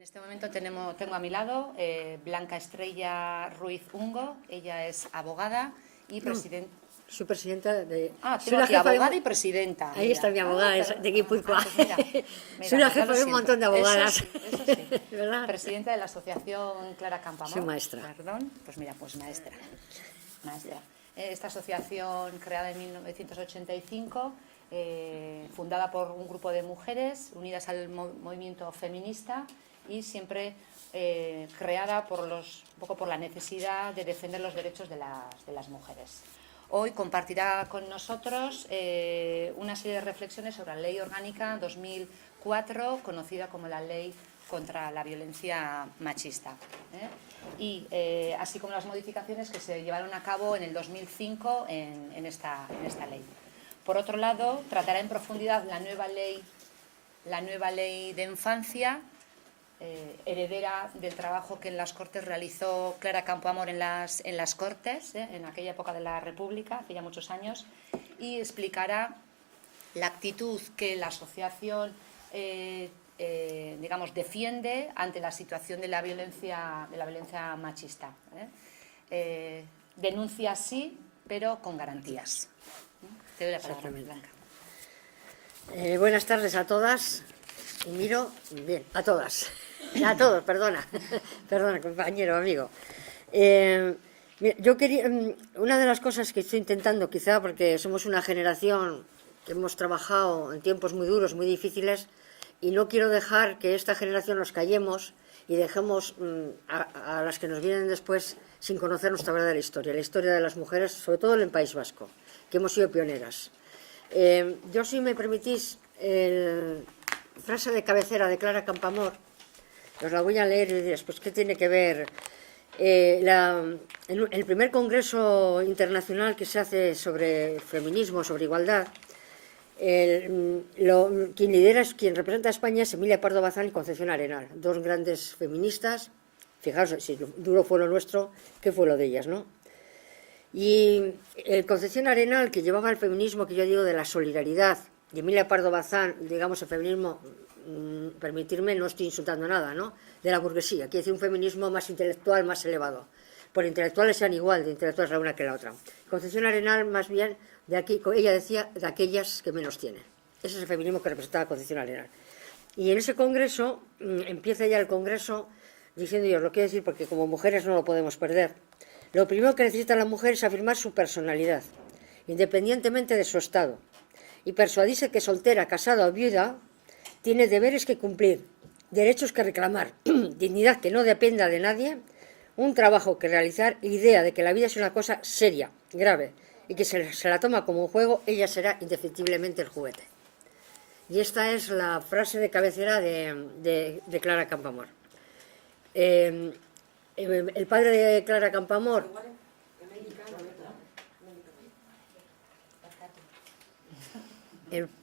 En este momento tengo a mi lado Blanca Estrella Ruiz Ungo. Ella es abogada y presidenta. Soy presidenta de... Tengo aquí abogada y presidenta. Ahí está mi abogada, de Guipúzcoa. Mira, Soy la jefa de un montón de abogadas. Eso sí. ¿Verdad? Presidenta de la asociación Clara Campoamor. Soy maestra. Perdón, pues mira, maestra. Esta asociación, creada en 1985, fundada por un grupo de mujeres unidas al movimiento feminista y siempre creada un poco por la necesidad de defender los derechos de las mujeres. Hoy compartirá con nosotros una serie de reflexiones sobre la Ley Orgánica 2004, conocida como la Ley contra la Violencia Machista, y así como las modificaciones que se llevaron a cabo en el 2005 en esta ley. Por otro lado, tratará en profundidad la nueva ley de infancia, heredera del trabajo que en las Cortes realizó Clara Campoamor en las Cortes, en aquella época de la República, hace ya muchos años, y explicará la actitud que la asociación defiende ante la situación de la violencia machista. Denuncia sí, pero con garantías. Te doy la palabra, Blanca. Buenas tardes a todas. Y miro, bien, a todas. A todos, perdona, compañero, amigo. Yo quería, una de las cosas que estoy intentando, quizá porque somos una generación que hemos trabajado en tiempos muy duros, muy difíciles, y no quiero dejar que esta generación nos callemos y dejemos a las que nos vienen después sin conocer nuestra verdadera historia, la historia de las mujeres, sobre todo en el País Vasco, que hemos sido pioneras. Yo, si me permitís, frase de cabecera de Clara Campoamor, os la voy a leer y diréis, pues, ¿qué tiene que ver? El primer congreso internacional que se hace sobre feminismo, sobre igualdad, quien representa a España es Emilia Pardo Bazán y Concepción Arenal, dos grandes feministas. Fijaos, si duro fue lo nuestro, ¿qué fue lo de ellas, no? Y Concepción Arenal, que llevaba el feminismo, que yo digo, de la solidaridad, y Emilia Pardo Bazán, digamos, el feminismo, permitirme, no estoy insultando nada, ¿no?, de la burguesía, quiere decir un feminismo más intelectual, más elevado. Por intelectuales sean igual de intelectuales la una que la otra. Concepción Arenal, más bien, de aquí, ella decía, de aquellas que menos tienen. Ese es el feminismo que representaba Concepción Arenal. Y en ese congreso, empieza ya el congreso diciendo, y os lo quiero decir porque como mujeres no lo podemos perder, lo primero que necesita la mujer es afirmar su personalidad, independientemente de su estado, y persuadirse que soltera, casada o viuda, tiene deberes que cumplir, derechos que reclamar, dignidad que no dependa de nadie, un trabajo que realizar, idea de que la vida es una cosa seria, grave, y que se la toma como un juego, ella será indefectiblemente el juguete. Y esta es la frase de cabecera de Clara Campoamor. El padre de Clara Campoamor...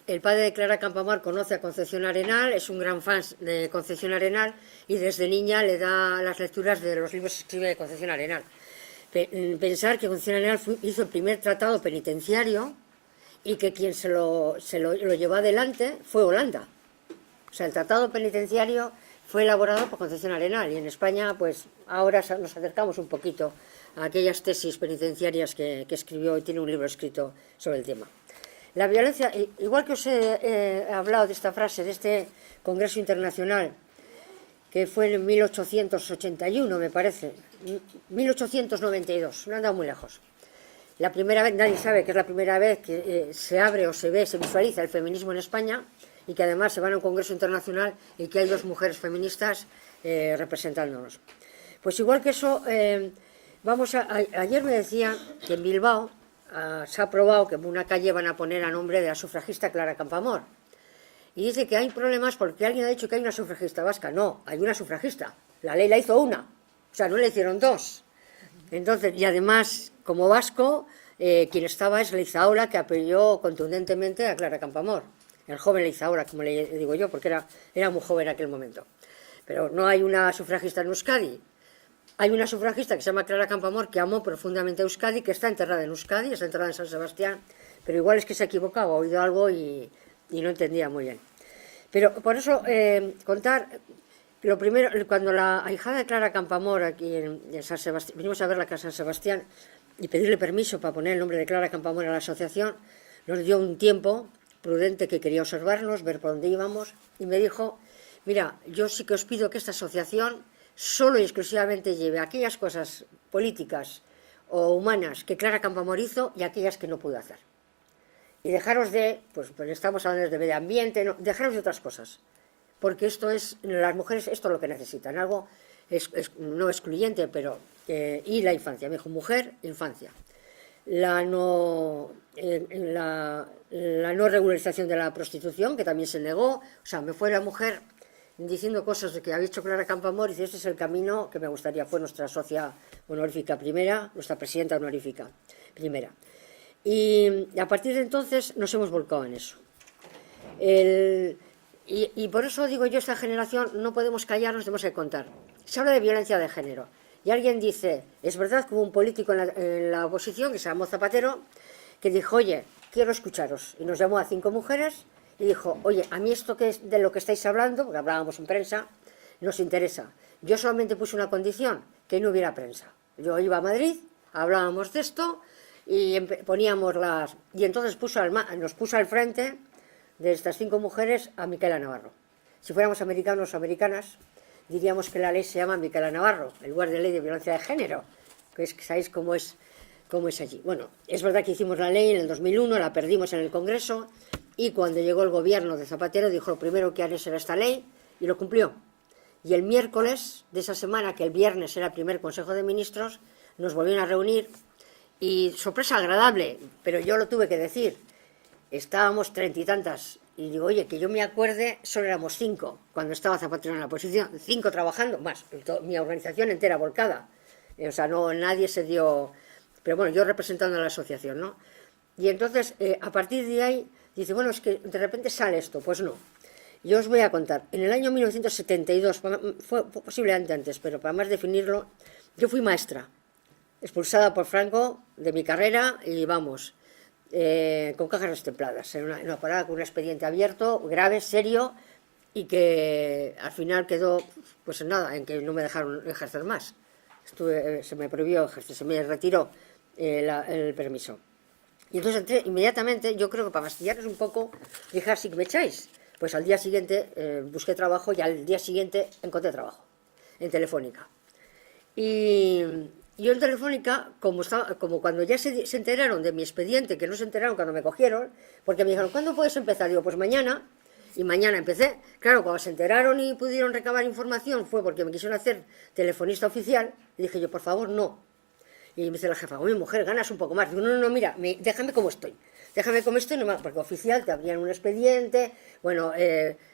El padre de Clara Campoamor conoce a Concepción Arenal, es un gran fan de Concepción Arenal y desde niña le da las lecturas de los libros que escribe de Concepción Arenal. Pensar que Concepción Arenal hizo el primer tratado penitenciario y que quien se lo llevó adelante fue Holanda. O sea, el tratado penitenciario fue elaborado por Concepción Arenal y en España, pues ahora nos acercamos un poquito a aquellas tesis penitenciarias que escribió y tiene un libro escrito sobre el tema. La violencia, igual que os he hablado de esta frase, de este Congreso Internacional, que fue en 1881, me parece, 1892, no han andado muy lejos. La primera vez, nadie sabe que es la primera vez que se abre o se ve, se visualiza el feminismo en España y que además se va a un Congreso Internacional y que hay dos mujeres feministas representándonos. Pues igual que eso, ayer me decía que en Bilbao se ha aprobado que una calle van a poner a nombre de la sufragista Clara Campoamor. Y dice que hay problemas porque alguien ha dicho que hay una sufragista vasca. No, hay una sufragista. La ley la hizo una. O sea, no le hicieron dos. Entonces, y además, como vasco, quien estaba es Leizaola, que apoyó contundentemente a Clara Campoamor. El joven Leizaola, como le digo yo, porque era muy joven en aquel momento. Pero no hay una sufragista en Euskadi. Hay una sufragista que se llama Clara Campoamor, que amó profundamente a Euskadi, que está enterrada en Euskadi, está enterrada en San Sebastián, pero igual es que se ha equivocado, ha oído algo y no entendía muy bien. Pero por eso contar lo primero, cuando la ahijada de Clara Campoamor aquí en San Sebastián, vinimos a verla acá a San Sebastián y pedirle permiso para poner el nombre de Clara Campoamor a la asociación, nos dio un tiempo prudente que quería observarnos, ver por dónde íbamos, y me dijo, mira, yo sí que os pido que esta asociación solo y exclusivamente lleve aquellas cosas políticas o humanas que Clara Campoamor hizo y aquellas que no pudo hacer. Y dejaros de, pues estamos hablando de medio ambiente, no, dejaros de otras cosas, porque esto es, las mujeres esto es lo que necesitan, algo no excluyente, pero, y la infancia, me dijo, mujer, infancia. La no regularización de la prostitución, que también se negó, o sea, me fue la mujer diciendo cosas de que había hecho Clara Campoamor y dice, este es el camino que me gustaría, fue nuestra socia honorífica primera, nuestra presidenta honorífica primera. Y a partir de entonces nos hemos volcado en eso. Y por eso digo yo, esta generación no podemos callarnos, tenemos que contar. Se habla de violencia de género. Y alguien dice, es verdad que hubo un político en la oposición, que se llamó Zapatero, que dijo, oye, quiero escucharos. Y nos llamó a 5 mujeres y dijo, oye, a mí esto que es de lo que estáis hablando, porque hablábamos en prensa, nos interesa. Yo solamente puse una condición, que no hubiera prensa. Yo iba a Madrid, hablábamos de esto y poníamos las... Y entonces nos puso al frente de estas 5 mujeres a Micaela Navarro. Si fuéramos americanos o americanas, diríamos que la ley se llama Micaela Navarro, en lugar de ley de violencia de género, que sabéis cómo es allí. Bueno, es verdad que hicimos la ley en el 2001, la perdimos en el Congreso, y cuando llegó el gobierno de Zapatero dijo, lo primero que haré será esta ley, y lo cumplió. Y el miércoles de esa semana, que el viernes era el primer Consejo de Ministros, nos volvieron a reunir, y sorpresa agradable, pero yo lo tuve que decir, estábamos 30 y tantas, y digo, oye, que yo me acuerde, solo éramos 5 cuando estaba Zapatero en la oposición, 5 trabajando, más, mi organización entera volcada, o sea, no, nadie se dio, pero bueno, yo representando a la asociación, ¿no? Y entonces, a partir de ahí, dice, bueno, es que de repente sale esto, pues no. Yo os voy a contar, en el año 1972, fue posiblemente antes, pero para más definirlo, yo fui maestra, expulsada por Franco de mi carrera y vamos, con cajas destempladas, en una parada con un expediente abierto, grave, serio, y que al final quedó, pues en nada, en que no me dejaron ejercer más. Se me prohibió ejercer, se me retiró el permiso. Y entonces entré inmediatamente, yo creo que para fastidiarles un poco, dije, así que me echáis. Pues al día siguiente busqué trabajo y al día siguiente encontré trabajo en Telefónica. Y yo en Telefónica, como cuando ya se enteraron de mi expediente, que no se enteraron cuando me cogieron, porque me dijeron, ¿cuándo puedes empezar? Digo, pues mañana. Y mañana empecé. Claro, cuando se enteraron y pudieron recabar información fue porque me quisieron hacer telefonista oficial. Y dije yo, por favor, no. Y me dice la jefa, oye, mujer, ganas un poco más. Digo, no, mira, déjame como estoy. Déjame como estoy, porque oficial te abrían un expediente, bueno,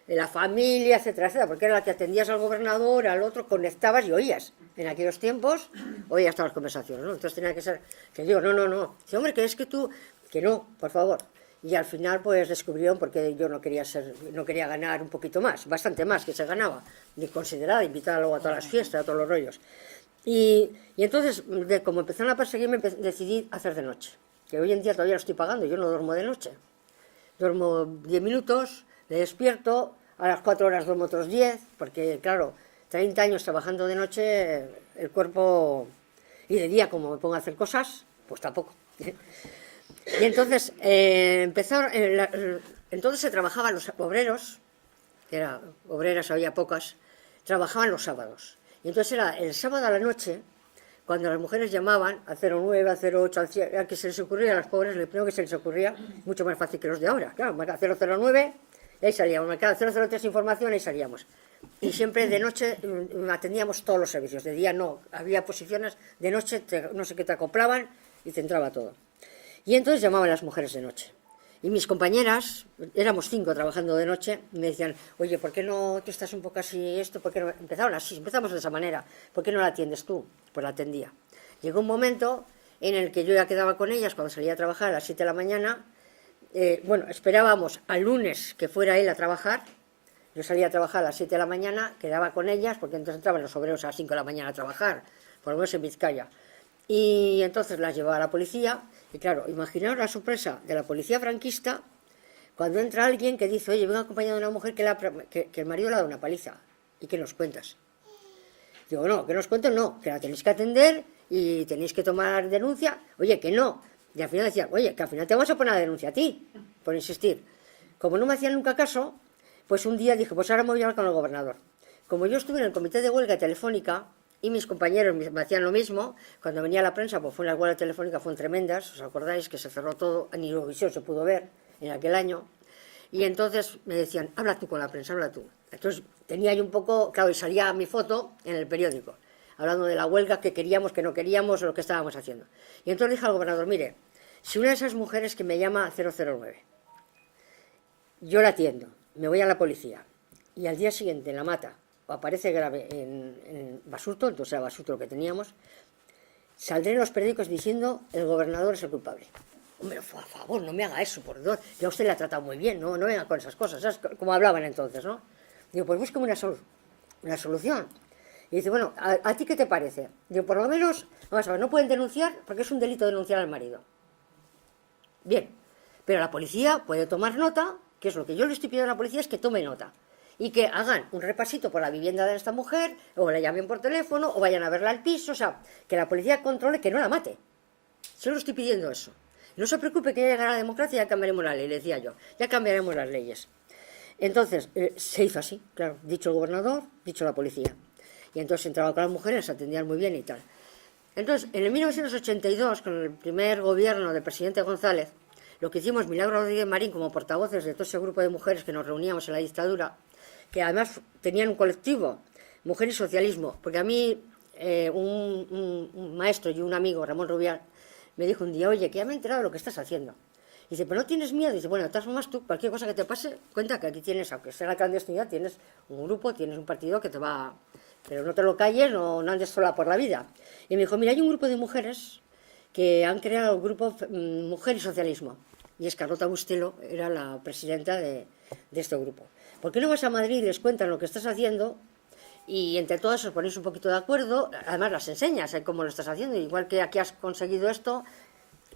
la familia, etcétera, etcétera, porque era la que atendías al gobernador, al otro, conectabas y oías. En aquellos tiempos oías todas las conversaciones, ¿no? Entonces tenía que ser, que digo, no. Dice, hombre, que es que tú, que no, por favor. Y al final pues descubrieron porque yo no quería ganar un poquito más, bastante más que se ganaba, ni considerada, invitada luego a todas las fiestas, a todos los rollos. Y entonces, como empezaron a perseguirme, decidí hacer de noche, que hoy en día todavía lo estoy pagando, yo no duermo de noche. Duermo 10 minutos, me despierto, a las 4 horas duermo otros 10, porque claro, 30 años trabajando de noche, el cuerpo, y de día como me pongo a hacer cosas, pues tampoco. Y entonces, entonces se trabajaban los obreros, que eran obreras, había pocas, trabajaban los sábados. Y entonces era el sábado a la noche, cuando las mujeres llamaban al 09, al 08, al que se les ocurría a las pobres, lo primero que se les ocurría, mucho más fácil que los de ahora. Claro, marca 009, y ahí salíamos, marcaba 003 información, ahí salíamos. Y siempre de noche atendíamos todos los servicios, de día no, había posiciones, de noche no sé qué te acoplaban y te entraba todo. Y entonces llamaban las mujeres de noche. Y mis compañeras, éramos 5 trabajando de noche, y me decían, oye, ¿por qué no tú estás un poco así esto? ¿Por qué no? Empezaron así, empezamos de esa manera. ¿Por qué no la atiendes tú? Pues la atendía. Llegó un momento en el que yo ya quedaba con ellas cuando salía a trabajar a las 7 de la mañana. Bueno, esperábamos al lunes que fuera él a trabajar. Yo salía a trabajar a las 7 de la mañana, quedaba con ellas, porque entonces entraban los obreros a las 5 de la mañana a trabajar, por lo menos en Vizcaya. Y entonces las llevaba a la policía. Y claro, imaginaos la sorpresa de la policía franquista cuando entra alguien que dice, oye, vengo acompañado de una mujer que el marido le ha dado una paliza. ¿Y qué nos cuentas? Digo, no, ¿qué nos cuento? No, que la tenéis que atender y tenéis que tomar denuncia. Oye, que no. Y al final decían, oye, que al final te vamos a poner a denuncia a ti, por insistir. Como no me hacían nunca caso, pues un día dije, pues ahora me voy a hablar con el gobernador. Como yo estuve en el comité de huelga telefónica y mis compañeros me hacían lo mismo, cuando venía la prensa, pues fue las huelgas telefónicas, fueron tremendas, ¿os acordáis? Que se cerró todo, en Eurovisión se pudo ver en aquel año. Y entonces me decían, habla tú con la prensa, habla tú. Entonces tenía yo un poco, claro, y salía mi foto en el periódico, hablando de la huelga, que queríamos, que no queríamos, o lo que estábamos haciendo. Y entonces le dije al gobernador, mire, si una de esas mujeres que me llama 009, yo la atiendo, me voy a la policía, y al día siguiente la mata, o aparece grave en Basurto, entonces era Basurto lo que teníamos, saldré en los periódicos diciendo, el gobernador es el culpable. Hombre, por favor, no me haga eso, por Dios. Ya usted le ha tratado muy bien, no venga con esas cosas, ¿sabes? Como hablaban entonces, ¿no? Digo, pues búsqueme una solución. Y dice, bueno, ¿a ti qué te parece? Digo, por lo menos, vamos a ver, no pueden denunciar porque es un delito denunciar al marido. Bien, pero la policía puede tomar nota, que es lo que yo le estoy pidiendo a la policía, es que tome nota. Y que hagan un repasito por la vivienda de esta mujer, o la llamen por teléfono, o vayan a verla al piso, o sea, que la policía controle que no la mate. Solo estoy pidiendo eso. No se preocupe que ya llegará la democracia y ya cambiaremos la ley, le decía yo. Ya cambiaremos las leyes. Entonces, se hizo así, claro. Dicho el gobernador, dicho la policía. Y entonces entraba con las mujeres, se atendían muy bien y tal. Entonces, en el 1982, con el primer gobierno del presidente González, lo que hicimos, Milagro Rodríguez Marín, como portavoces de todo ese grupo de mujeres que nos reuníamos en la dictadura, que además tenían un colectivo, Mujer y Socialismo, porque a mí un maestro y un amigo, Ramón Rubial, me dijo un día, oye, que ya me he enterado de lo que estás haciendo. Y dice, pero no tienes miedo. Y dice, bueno, de todas formas tú, cualquier cosa que te pase, cuenta que aquí tienes, aunque sea la clandestinidad, tienes un grupo, tienes un partido que te va... Pero no te lo calles, no andes sola por la vida. Y me dijo, mira, hay un grupo de mujeres que han creado el grupo Mujer y Socialismo. Y es Carlota Bustelo, era la presidenta de este grupo. ¿Por qué no vas a Madrid y les cuentan lo que estás haciendo? Y entre todas os ponéis un poquito de acuerdo, además las enseñas cómo lo estás haciendo, igual que aquí has conseguido esto,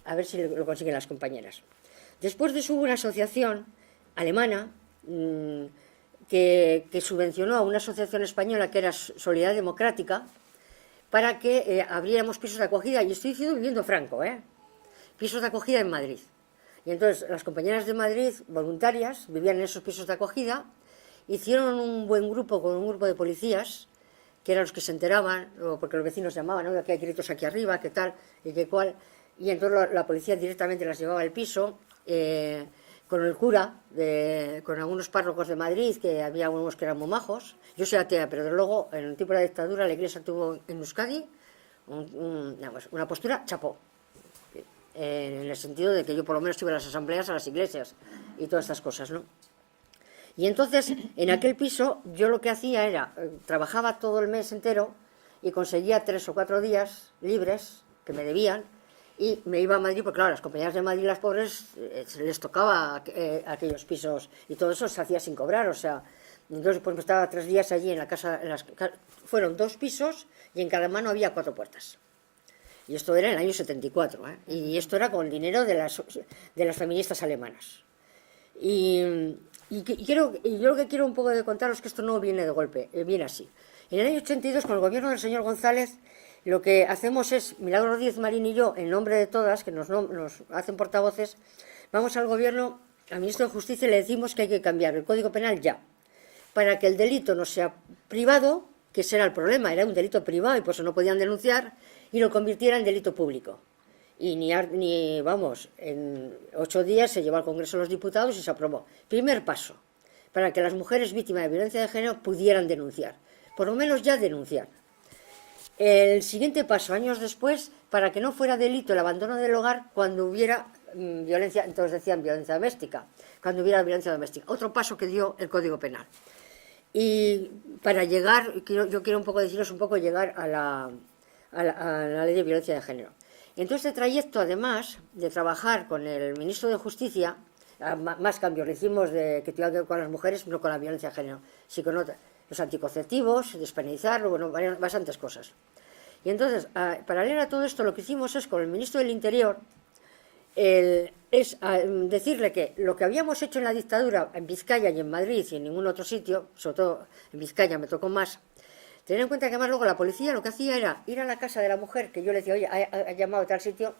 a ver si lo consiguen las compañeras. Después de eso hubo una asociación alemana que subvencionó a una asociación española que era Solidaridad Democrática para que abriéramos pisos de acogida, y estoy diciendo viviendo franco, pisos de acogida en Madrid. Y entonces las compañeras de Madrid, voluntarias, vivían en esos pisos de acogida. Hicieron un buen grupo con un grupo de policías, que eran los que se enteraban, o porque los vecinos llamaban, ¿no? Que hay gritos aquí arriba, qué tal, y qué cual. Y entonces la policía directamente las llevaba al piso, con el cura, con algunos párrocos de Madrid, que había algunos que eran muy majos. Yo soy atea, pero desde luego, en el tiempo de la dictadura, la Iglesia tuvo en Euskadi una postura chapó. En el sentido de que yo por lo menos estuve en las asambleas, a las iglesias, y todas estas cosas, ¿no? Y entonces, en aquel piso, yo lo que hacía era, trabajaba todo el mes entero y conseguía 3 o 4 días libres que me debían, y me iba a Madrid, porque claro, las compañeras de Madrid, las pobres, les tocaba aquellos pisos, y todo eso se hacía sin cobrar, o sea, entonces pues me estaba 3 días allí en la casa, fueron 2 pisos, y en cada mano había 4 puertas. Y esto era en el año 74, y esto era con dinero de las feministas alemanas. Y yo lo que quiero un poco de contaros es que esto no viene de golpe, viene así. En el año 82, con el gobierno del señor González, lo que hacemos es, Milagro Rodríguez Marín y yo, en nombre de todas, que nos hacen portavoces, vamos al gobierno, al ministro de Justicia, y le decimos que hay que cambiar el Código Penal ya, para que el delito no sea privado, que ese era el problema, era un delito privado y por eso no podían denunciar, y lo convirtiera en delito público. Y vamos, en 8 días se llevó al Congreso de los Diputados y se aprobó. Primer paso, para que las mujeres víctimas de violencia de género pudieran denunciar, por lo menos ya denunciar. El siguiente paso, años después, para que no fuera delito el abandono del hogar cuando hubiera violencia, entonces decían violencia doméstica, cuando hubiera violencia doméstica. Otro paso que dio el Código Penal. Y para llegar, yo quiero un poco deciros un poco llegar a la ley de violencia de género. En todo este trayecto, además de trabajar con el ministro de Justicia, más cambios le hicimos que tuvieran que ver con las mujeres, no con la violencia de género, sino con los anticonceptivos, despenalizarlo, bueno, bastantes cosas. Y entonces, paralelo a todo esto, lo que hicimos es con el ministro del Interior, decirle que lo que habíamos hecho en la dictadura, en Vizcaya y en Madrid y en ningún otro sitio, sobre todo en Vizcaya me tocó más, tener en cuenta que además luego la policía lo que hacía era ir a la casa de la mujer, que yo le decía, oye, ha llamado a tal sitio,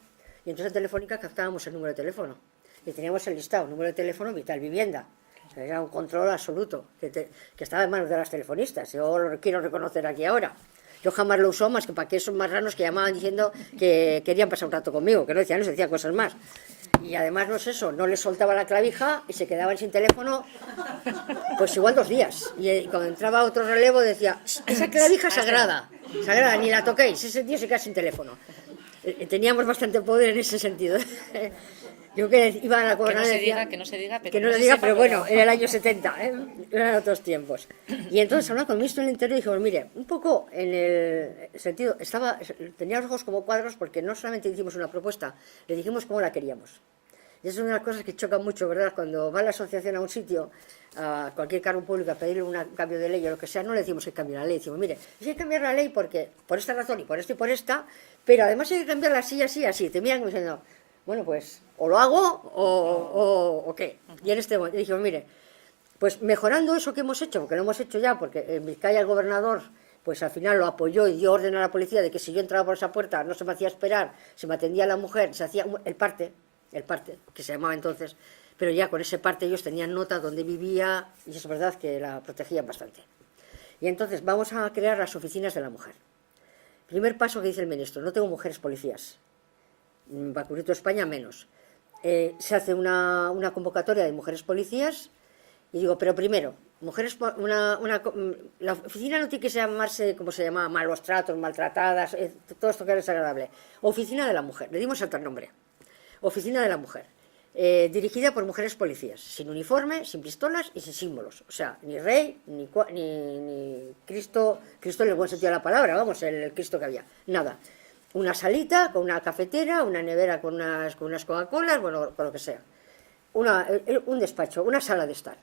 y entonces en Telefónica captábamos el número de teléfono. Y teníamos el listado, número de teléfono, vital, vivienda. O sea, era un control absoluto, que estaba en manos de las telefonistas. Yo lo quiero reconocer aquí ahora. Yo jamás lo usó más que para que esos marranos que llamaban diciendo que querían pasar un rato conmigo, que no decían, no se decían cosas más. Y además no es eso, no les soltaba la clavija y se quedaban sin teléfono, pues igual 2 días. Y cuando entraba otro relevo decía, esa clavija sagrada, sagrada, ni la toquéis, ese tío se queda sin teléfono. Teníamos bastante poder en ese sentido. Yo que iba a la gobernadora que no se diga, pero bueno, era el año 70, eran otros tiempos. Y entonces hablaba con el ministro del Interior y dijimos, mire, un poco en el sentido, tenía los ojos como cuadros porque no solamente hicimos una propuesta, le dijimos cómo la queríamos. Y eso es una de las cosas que chocan mucho, ¿verdad? Cuando va la asociación a un sitio, a cualquier cargo público, a pedirle un cambio de ley o lo que sea, no le decimos que cambie la ley, decimos, mire, hay que cambiar la ley porque, por esta razón y por esto y por esta, pero además hay que cambiarla así, así, así. Te miran como diciendo, bueno, pues, o lo hago o qué. Y en este momento dijimos, mire, pues mejorando eso que hemos hecho, porque lo hemos hecho ya, porque en Vizcaya el gobernador, pues al final lo apoyó y dio orden a la policía de que si yo entraba por esa puerta no se me hacía esperar, se me atendía la mujer, se hacía el parte, que se llamaba entonces, pero ya con ese parte ellos tenían nota donde vivía y es verdad que la protegían bastante. Y entonces vamos a crear las oficinas de la mujer. Primer paso que dice el ministro, no tengo mujeres policías. Va a cubrir toda España menos. Se hace una convocatoria de mujeres policías y digo, pero primero, la oficina no tiene que llamarse como se llamaba, malos tratos, maltratadas, todo esto que es desagradable. Oficina de la mujer, le dimos otro nombre. Oficina de la mujer, dirigida por mujeres policías, sin uniforme, sin pistolas y sin símbolos. O sea, ni rey, ni Cristo en el buen sentido de la palabra, vamos, el Cristo que había, nada. Una salita con una cafetera, una nevera con unas Coca-Colas, bueno, con lo que sea. Un despacho, una sala de estar.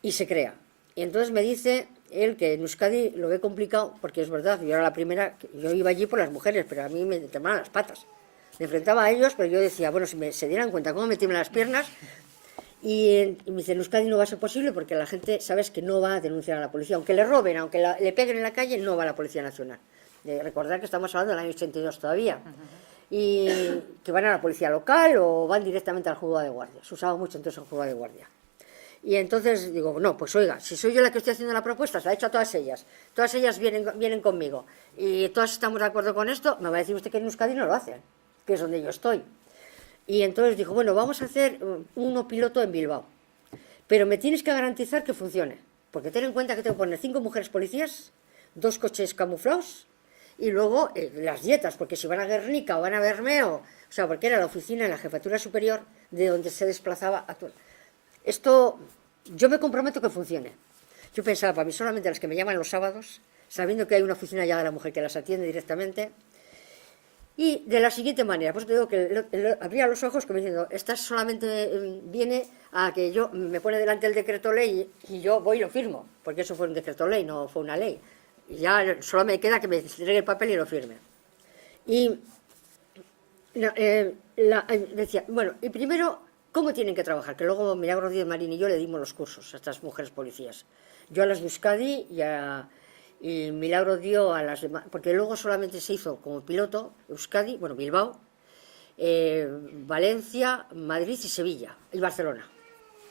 Y se crea. Y entonces me dice él que en Euskadi lo ve complicado, porque es verdad, yo era la primera, yo iba allí por las mujeres, pero a mí me temblaban las patas. Me enfrentaba a ellos, pero yo decía, bueno, si se dieran cuenta cómo me tiemblan las piernas, y me dice, en Euskadi no va a ser posible porque la gente, sabes que no va a denunciar a la policía, aunque le roben, aunque le peguen en la calle, no va a la Policía Nacional. Recordar que estamos hablando del año 82 todavía. Y que van a la policía local o van directamente al juzgado de guardia. Se usaba mucho entonces el juzgado de guardia. Y entonces digo, no, pues oiga, si soy yo la que estoy haciendo la propuesta, se la he hecho a todas ellas vienen conmigo y todas estamos de acuerdo con esto, me va a decir usted que en Euskadi no lo hacen, que es donde yo estoy. Y entonces dijo, bueno, vamos a hacer uno piloto en Bilbao, pero me tienes que garantizar que funcione, porque ten en cuenta que tengo que poner 5 mujeres policías, 2 coches camuflados y luego las dietas, porque si van a Guernica o van a Bermeo, o sea, porque era la oficina en la jefatura superior de donde se desplazaba a todo. Esto, yo me comprometo que funcione. Yo pensaba, para mí solamente las que me llaman los sábados, sabiendo que hay una oficina ya de la mujer que las atiende directamente, y de la siguiente manera, pues te digo que abría los ojos como diciendo, esta solamente viene a que yo me pone delante el decreto ley y yo voy y lo firmo, porque eso fue un decreto ley, no fue una ley. Y ya solo me queda que me entregue el papel y lo firme. Y decía, bueno, y primero, ¿cómo tienen que trabajar? Que luego Milagro Díez Marín y yo le dimos los cursos a estas mujeres policías. Yo a las de Euskadi y Milagro dio a las demás, porque luego solamente se hizo como piloto Euskadi, bueno, Bilbao, Valencia, Madrid y Sevilla, y Barcelona.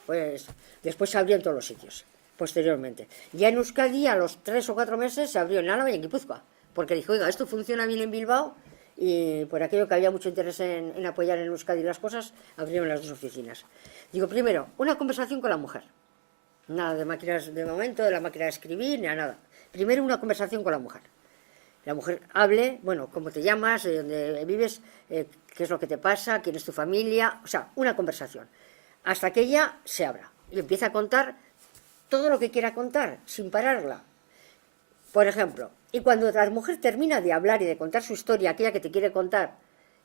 Pues después se abrió en todos los sitios, posteriormente. Ya en Euskadi, a los 3 o 4 meses, se abrió en Álava y en Guipúzcoa, porque dijo, oiga, esto funciona bien en Bilbao, y por aquello que había mucho interés en apoyar en Euskadi las cosas, abrieron las 2 oficinas. Digo, primero, una conversación con la mujer. Nada de máquinas de momento, de la máquina de escribir, ni nada. Primero una conversación con la mujer. La mujer hable, bueno, cómo te llamas, de dónde vives, qué es lo que te pasa, quién es tu familia, o sea, una conversación. Hasta que ella se abra y empieza a contar todo lo que quiera contar, sin pararla. Por ejemplo, y cuando la mujer termina de hablar y de contar su historia, aquella que te quiere contar,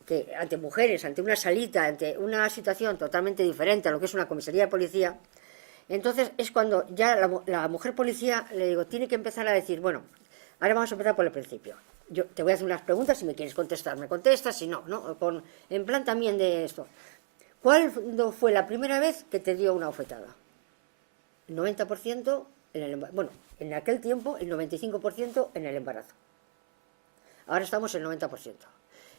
que ante mujeres, ante una salita, ante una situación totalmente diferente a lo que es una comisaría de policía, entonces es cuando ya la mujer policía, le digo, tiene que empezar a decir, bueno, ahora vamos a empezar por el principio. yo te voy a hacer unas preguntas, si me quieres contestar, me contestas, si no, ¿no? En plan también de esto. ¿Cuándo fue la primera vez que te dio una bofetada? El 90% en el embarazo. Bueno, en aquel tiempo el 95% en el embarazo. Ahora estamos en el 90%.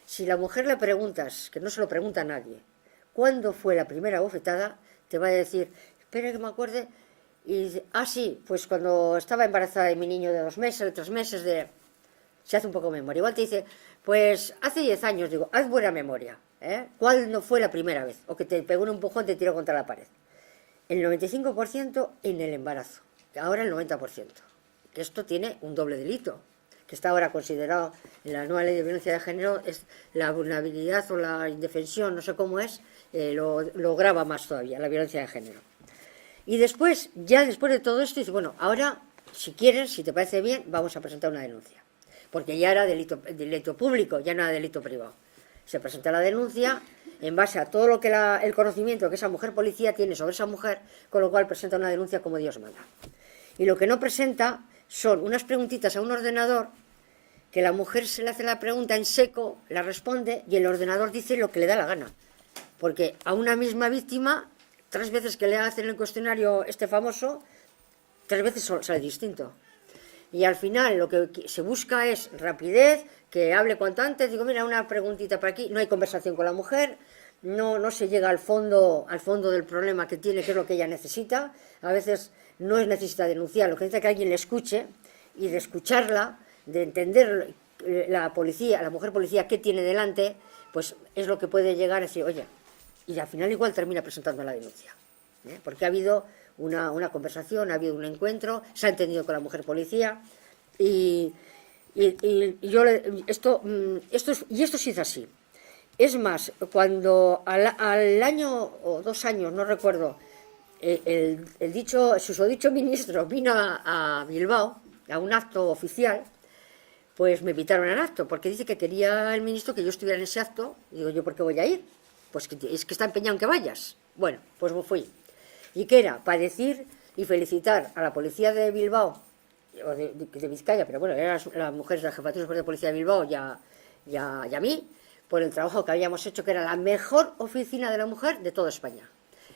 Si la mujer le preguntas, que no se lo pregunta a nadie, ¿cuándo fue la primera bofetada? Te va a decir, espera que me acuerde, y dice, sí, pues cuando estaba embarazada de mi niño de 2 meses, de 3 meses, se hace un poco de memoria. Igual te dice, pues hace 10 años, digo, haz buena memoria, ¿eh? ¿Cuándo fue la primera vez? O que te pegó un empujón y te tiró contra la pared. El 95% en el embarazo, ahora el 90%. Que esto tiene un doble delito, que está ahora considerado en la nueva ley de violencia de género, es la vulnerabilidad o la indefensión, no sé cómo es, lo grava más todavía, la violencia de género. Y después, ya después de todo esto, dice, bueno, ahora, si quieres, si te parece bien, vamos a presentar una denuncia. Porque ya era delito público, ya no era delito privado. Se presenta la denuncia en base a todo lo que el conocimiento que esa mujer policía tiene sobre esa mujer, con lo cual presenta una denuncia como Dios manda. Y lo que no presenta son unas preguntitas a un ordenador, que la mujer se le hace la pregunta en seco, la responde, y el ordenador dice lo que le da la gana. Porque a una misma víctima, 3 veces que le hacen el cuestionario famoso, 3 veces sale distinto. Y al final lo que se busca es rapidez, que hable cuanto antes. Digo, mira, una preguntita por aquí. No hay conversación con la mujer, no se llega al fondo del problema que tiene, que es lo que ella necesita. A veces no necesita denunciar, lo que necesita es que alguien le escuche, y de escucharla, de entender la mujer policía, qué tiene delante, pues es lo que puede llegar a decir, oye, y al final igual termina presentando la denuncia, ¿eh? Porque ha habido una conversación, ha habido un encuentro, se ha entendido con la mujer policía, y esto se hizo así. Es más, cuando al año o 2 años, no recuerdo, el susodicho ministro vino a Bilbao a un acto oficial, pues me invitaron al acto, porque dice que quería el ministro que yo estuviera en ese acto. Y digo, ¿yo por qué voy a ir? Pues es que está empeñado en que vayas. Bueno, pues fui. Y que era para decir y felicitar a la policía de Bilbao, o de Vizcaya, pero bueno, eran las mujeres de la jefatura de policía de Bilbao y a mí, por el trabajo que habíamos hecho, que era la mejor oficina de la mujer de toda España.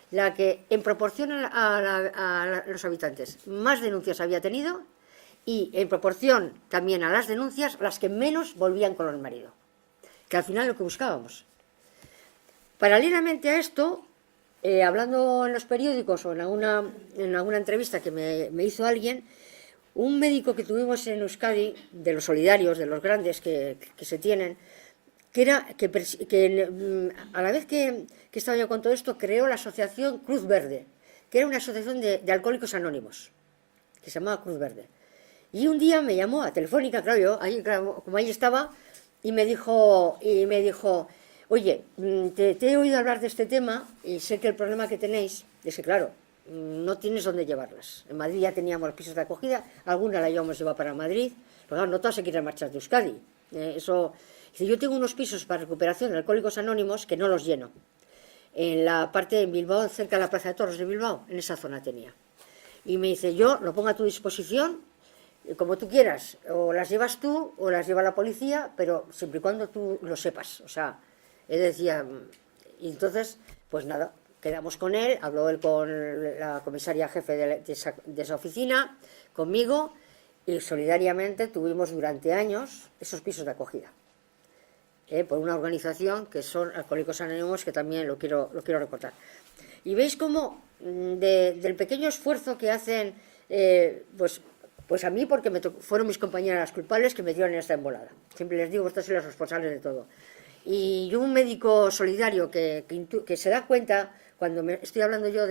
La que, en proporción a los habitantes, más denuncias había tenido, y en proporción también a las denuncias, las que menos volvían con el marido, que al final es lo que buscábamos. Paralelamente a esto, hablando en los periódicos o en alguna entrevista que me hizo alguien, un médico que tuvimos en Euskadi, de los solidarios, de los grandes que se tienen, que a la vez que estaba yo con todo esto, creó la asociación Cruz Verde, que era una asociación de alcohólicos anónimos, que se llamaba Cruz Verde. Y un día me llamó a Telefónica, claro, como ahí estaba, y me dijo, oye, te he oído hablar de este tema y sé que el problema que tenéis es que, claro, no tienes dónde llevarlas. En Madrid ya teníamos pisos de acogida, alguna la íbamos a llevar para Madrid, pero claro, no todas se quieren marchar de Euskadi. Dice, yo tengo unos pisos para recuperación de alcohólicos anónimos que no los lleno. En la parte en Bilbao, cerca de la Plaza de Toros de Bilbao, en esa zona tenía. Y me dice, yo lo pongo a tu disposición, como tú quieras, o las llevas tú o las lleva la policía, pero siempre y cuando tú lo sepas. O sea, él decía, y entonces, pues nada, quedamos con él, habló él con la comisaria jefe de esa oficina, conmigo, y solidariamente tuvimos durante años esos pisos de acogida, por una organización que son Alcohólicos Anónimos, que también lo quiero recordar. Y veis cómo del pequeño esfuerzo que hacen, pues a mí, porque fueron mis compañeras las culpables que me dieron en esta embolada. Siempre les digo, ustedes son los responsables de todo. Y yo, un médico solidario que se da cuenta, cuando estoy hablando yo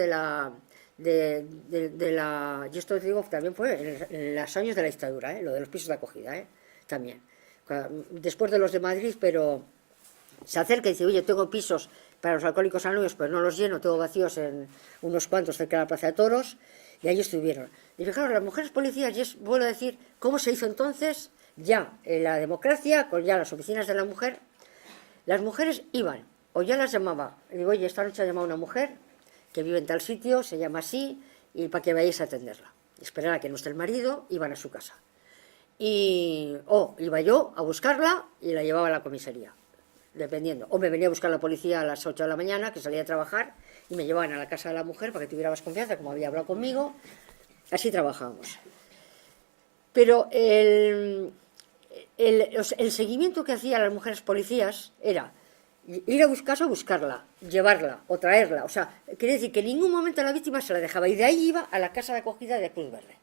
yo esto digo, también fue en los años de la dictadura, lo de los pisos de acogida, también. Después de los de Madrid, pero se acerca y dice, oye, tengo pisos para los alcohólicos anónimos, pero no los lleno, tengo vacíos en unos cuantos cerca de la Plaza de Toros, y ahí estuvieron. Y fijaros, las mujeres policías, y vuelvo a decir, ¿cómo se hizo entonces? Ya en la democracia, con ya las oficinas de la mujer, las mujeres iban, o ya las llamaba, digo, oye, esta noche ha llamado una mujer que vive en tal sitio, se llama así, y para que vayáis a atenderla. Esperar a que no esté el marido, iban a su casa. o iba yo a buscarla y la llevaba a la comisaría, dependiendo. O me venía a buscar la policía a las 8 de la mañana, que salía a trabajar, y me llevaban a la casa de la mujer para que tuviera más confianza, como había hablado conmigo. Así trabajábamos. Pero el seguimiento que hacían las mujeres policías era ir a buscarla, llevarla o traerla. O sea, quiere decir que en ningún momento la víctima se la dejaba, y de ahí iba a la casa de acogida de Cruz Verde,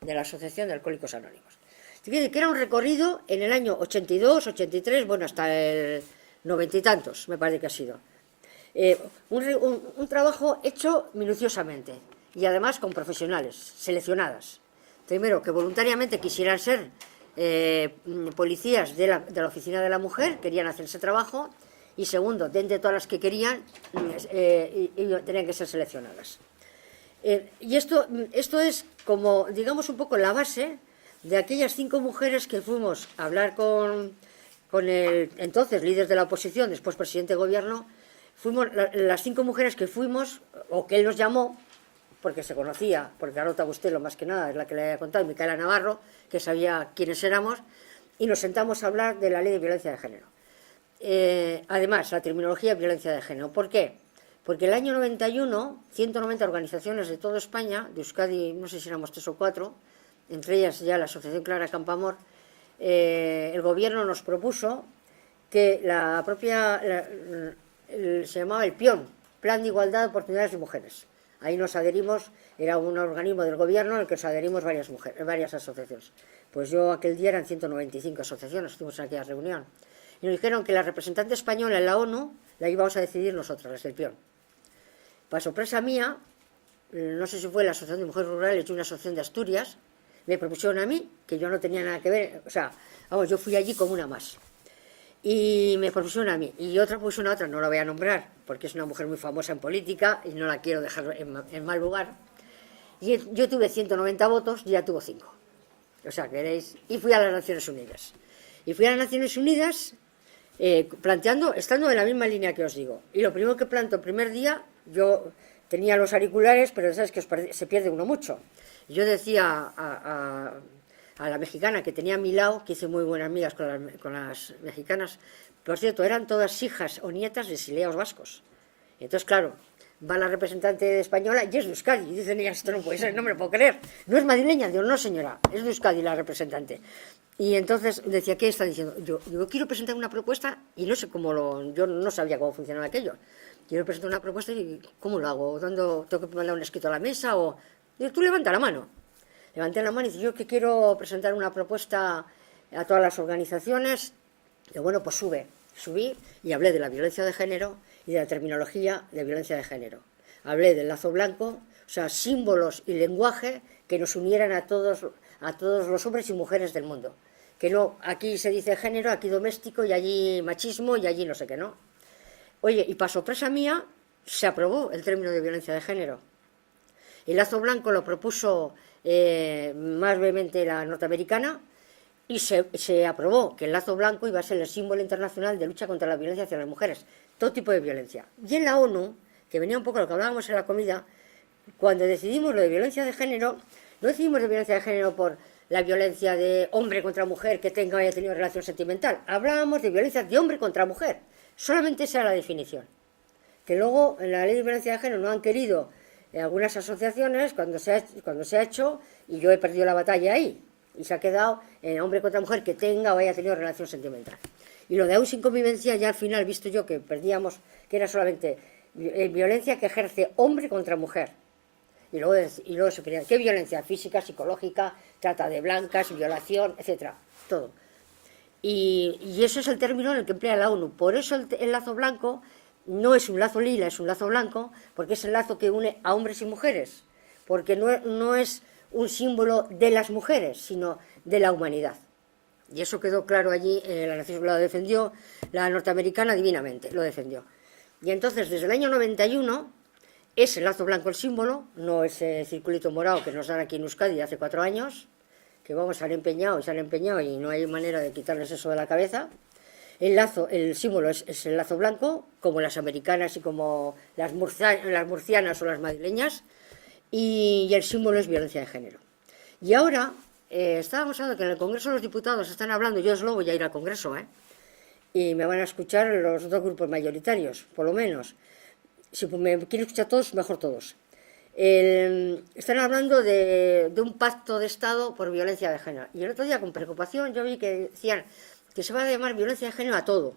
de la Asociación de Alcohólicos Anónimos. Quiere decir que era un recorrido en el año 82, 83, bueno, hasta el 90 y tantos, me parece que ha sido. Un trabajo hecho minuciosamente y además con profesionales, seleccionadas. Primero, que voluntariamente quisieran ser policías de la oficina de la mujer, querían hacer ese trabajo, y segundo, de entre todas las que querían, tenían que ser seleccionadas. Y esto es como, digamos, un poco la base de aquellas 5 mujeres que fuimos a hablar con el entonces líder de la oposición, después presidente de gobierno. Fuimos las 5 mujeres que fuimos, o que él nos llamó, porque se conocía, porque Carlota Bustelo más que nada es la que le había contado, y Micaela Navarro, que sabía quiénes éramos, y nos sentamos a hablar de la ley de violencia de género. Además, la terminología de violencia de género. ¿Por qué? Porque el año 91, 190 organizaciones de toda España, de Euskadi, no sé si éramos 3 o 4, entre ellas ya la Asociación Clara Campoamor, el gobierno nos propuso que la propia... se llamaba el PION, Plan de Igualdad de Oportunidades de Mujeres. Ahí nos adherimos, era un organismo del gobierno en el que nos adherimos varias asociaciones. Pues yo aquel día eran 195 asociaciones, estuvimos en aquella reunión. Y nos dijeron que la representante española en la ONU la íbamos a decidir nosotras, las del PION. Para sorpresa mía, no sé si fue la Asociación de Mujeres Rurales y una asociación de Asturias, me propusieron a mí, que yo no tenía nada que ver, o sea, vamos, yo fui allí como una más. Y me propusieron a mí, y otra puso una otra, no la voy a nombrar, porque es una mujer muy famosa en política y no la quiero dejar en mal lugar. Y yo tuve 190 votos y ella tuvo 5. O sea, queréis. Y fui a las Naciones Unidas. Y fui a las Naciones Unidas estando en la misma línea que os digo. Y lo primero que planto el primer día, yo tenía los auriculares, pero sabes que se pierde uno mucho. Yo decía a la mexicana que tenía a mi lado, que hice muy buenas amigas con las mexicanas, por cierto, eran todas hijas o nietas de exiliados vascos. Y entonces, claro, va la representante española y es de Euskadi. Y dicen ellas, esto no puede ser, no me lo puedo creer. No es madrileña. Digo, no señora, es de Euskadi la representante. Y entonces decía, ¿qué está diciendo? Yo quiero presentar una propuesta y no sé yo no sabía cómo funcionaba aquello. Quiero presentar una propuesta y ¿cómo lo hago? ¿Tengo que mandar un escrito a la mesa? Digo, tú levanta la mano. Levanté la mano y dije, yo que quiero presentar una propuesta a todas las organizaciones. Y bueno, pues subí y hablé de la violencia de género y de la terminología de violencia de género. Hablé del lazo blanco, o sea, símbolos y lenguaje que nos unieran a todos los hombres y mujeres del mundo. Que no, aquí se dice género, aquí doméstico, y allí machismo, y allí no sé qué, ¿no? Oye, y para sorpresa mía, se aprobó el término de violencia de género. El lazo blanco lo propuso más brevemente la norteamericana, y se aprobó que el lazo blanco iba a ser el símbolo internacional de lucha contra la violencia hacia las mujeres, todo tipo de violencia. Y en la ONU, que venía un poco lo que hablábamos en la comida, cuando decidimos lo de violencia de género, no decidimos de violencia de género por la violencia de hombre contra mujer que haya tenido relación sentimental. Hablábamos de violencia de hombre contra mujer. Solamente esa era la definición. Que luego en la ley de violencia de género no han querido algunas asociaciones cuando se ha hecho, y yo he perdido la batalla ahí. Y se ha quedado en hombre contra mujer que tenga o haya tenido relación sentimental. Y lo de aún sin convivencia, ya al final, visto yo que perdíamos, que era solamente violencia que ejerce hombre contra mujer. Y luego se pedía, ¿qué violencia? Física, psicológica, trata de blancas, violación, etcétera, todo. Y eso es el término en el que emplea la ONU. Por eso el lazo blanco no es un lazo lila, es un lazo blanco, porque es el lazo que une a hombres y mujeres, porque no es un símbolo de las mujeres, sino de la humanidad. Y eso quedó claro allí, la Nación lo defendió, la norteamericana divinamente lo defendió. Y entonces, desde el año 91, es el lazo blanco el símbolo, no ese circulito morado que nos dan aquí en Euskadi hace 4 años, que vamos, se han empeñado y no hay manera de quitarles eso de la cabeza. El símbolo es el lazo blanco, como las americanas y como las murcianas o las madrileñas, y el símbolo es violencia de género. Y ahora estábamos hablando que en el Congreso de los Diputados están hablando, yo luego voy a ir al Congreso, y me van a escuchar los dos grupos mayoritarios, por lo menos. Si me quieren escuchar todos, mejor todos. Están hablando de un pacto de Estado por violencia de género. Y el otro día, con preocupación, yo vi que decían que se va a llamar violencia de género a todo.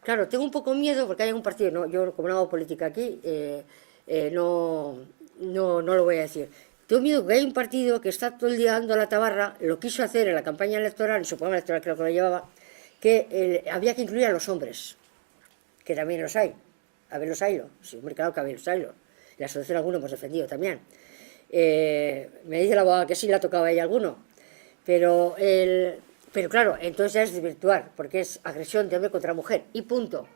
Claro, tengo un poco miedo porque hay un partido, no, yo como no hago política aquí, no lo voy a decir. Tengo miedo que hay un partido que está todo el día dando la tabarra, lo quiso hacer en la campaña electoral, en su programa electoral creo que lo llevaba, que había que incluir a los hombres, que también los hay. A ver los haylo, sí, hombre, claro que a ver los haylo. La asociación alguno hemos defendido también. Me dice la abogada que sí le ha tocado a ella alguno, pero claro, entonces ya es desvirtuar, porque es agresión de hombre contra mujer, y punto.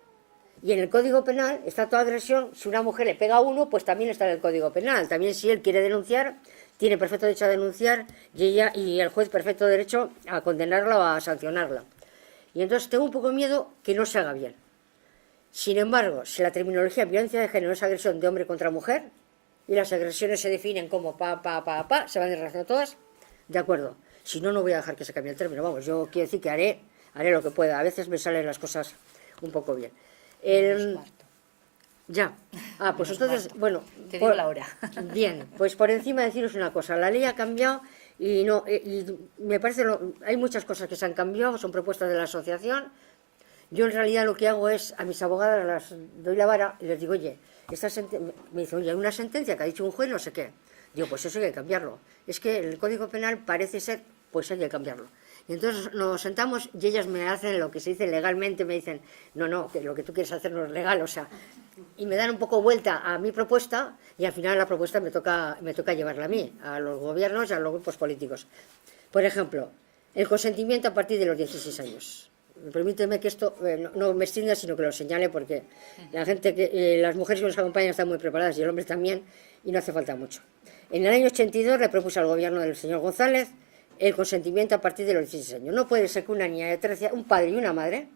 Y en el Código Penal está toda agresión, si una mujer le pega a uno, pues también está en el Código Penal. También si él quiere denunciar, tiene perfecto derecho a denunciar, y el juez perfecto derecho a condenarla o a sancionarla. Y entonces tengo un poco de miedo que no se haga bien. Sin embargo, si la terminología violencia de género es agresión de hombre contra mujer, y las agresiones se definen como se van relacionando todas, de acuerdo. Si no, no voy a dejar que se cambie el término. Vamos, yo quiero decir que haré lo que pueda. A veces me salen las cosas un poco bien. Ya. Pues entonces, bueno. Te digo la hora. Bien, pues por encima deciros una cosa. La ley ha cambiado y me parece, hay muchas cosas que se han cambiado, son propuestas de la asociación. Yo en realidad lo que hago es, a mis abogadas las doy la vara y les digo, oye, me dice, oye, hay una sentencia que ha dicho un juez, no sé qué. Digo, pues eso hay que cambiarlo. Es que el Código Penal parece ser, pues hay que cambiarlo. Y entonces nos sentamos y ellas me hacen lo que se dice legalmente, me dicen, no, que lo que tú quieres hacer no es legal, o sea, y me dan un poco vuelta a mi propuesta y al final la propuesta me toca llevarla a mí, a los gobiernos y a los grupos políticos. Por ejemplo, el consentimiento a partir de los 16 años. Permíteme que esto no me extienda, sino que lo señale, porque la gente, las mujeres que nos acompañan están muy preparadas y el hombre también, y no hace falta mucho. En el año 82 le propuse al gobierno del señor González el consentimiento a partir de los 16 años. No puede ser que una niña de 13 años, un padre y una madre,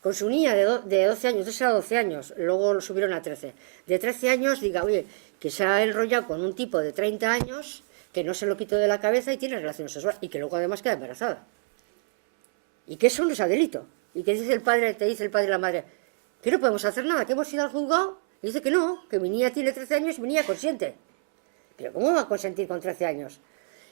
con su niña de 12 años, entonces era 12 años, luego lo subieron a 13, de 13 años diga, oye, que se ha enrollado con un tipo de 30 años, que no se lo quitó de la cabeza y tiene relaciones sexuales, y que luego además queda embarazada. Y que eso no es delito. Y que te dice el padre y la madre, que no podemos hacer nada, que hemos ido al juzgado, y dice que no, que mi niña tiene 13 años y mi niña consiente. Pero ¿cómo va a consentir con 13 años?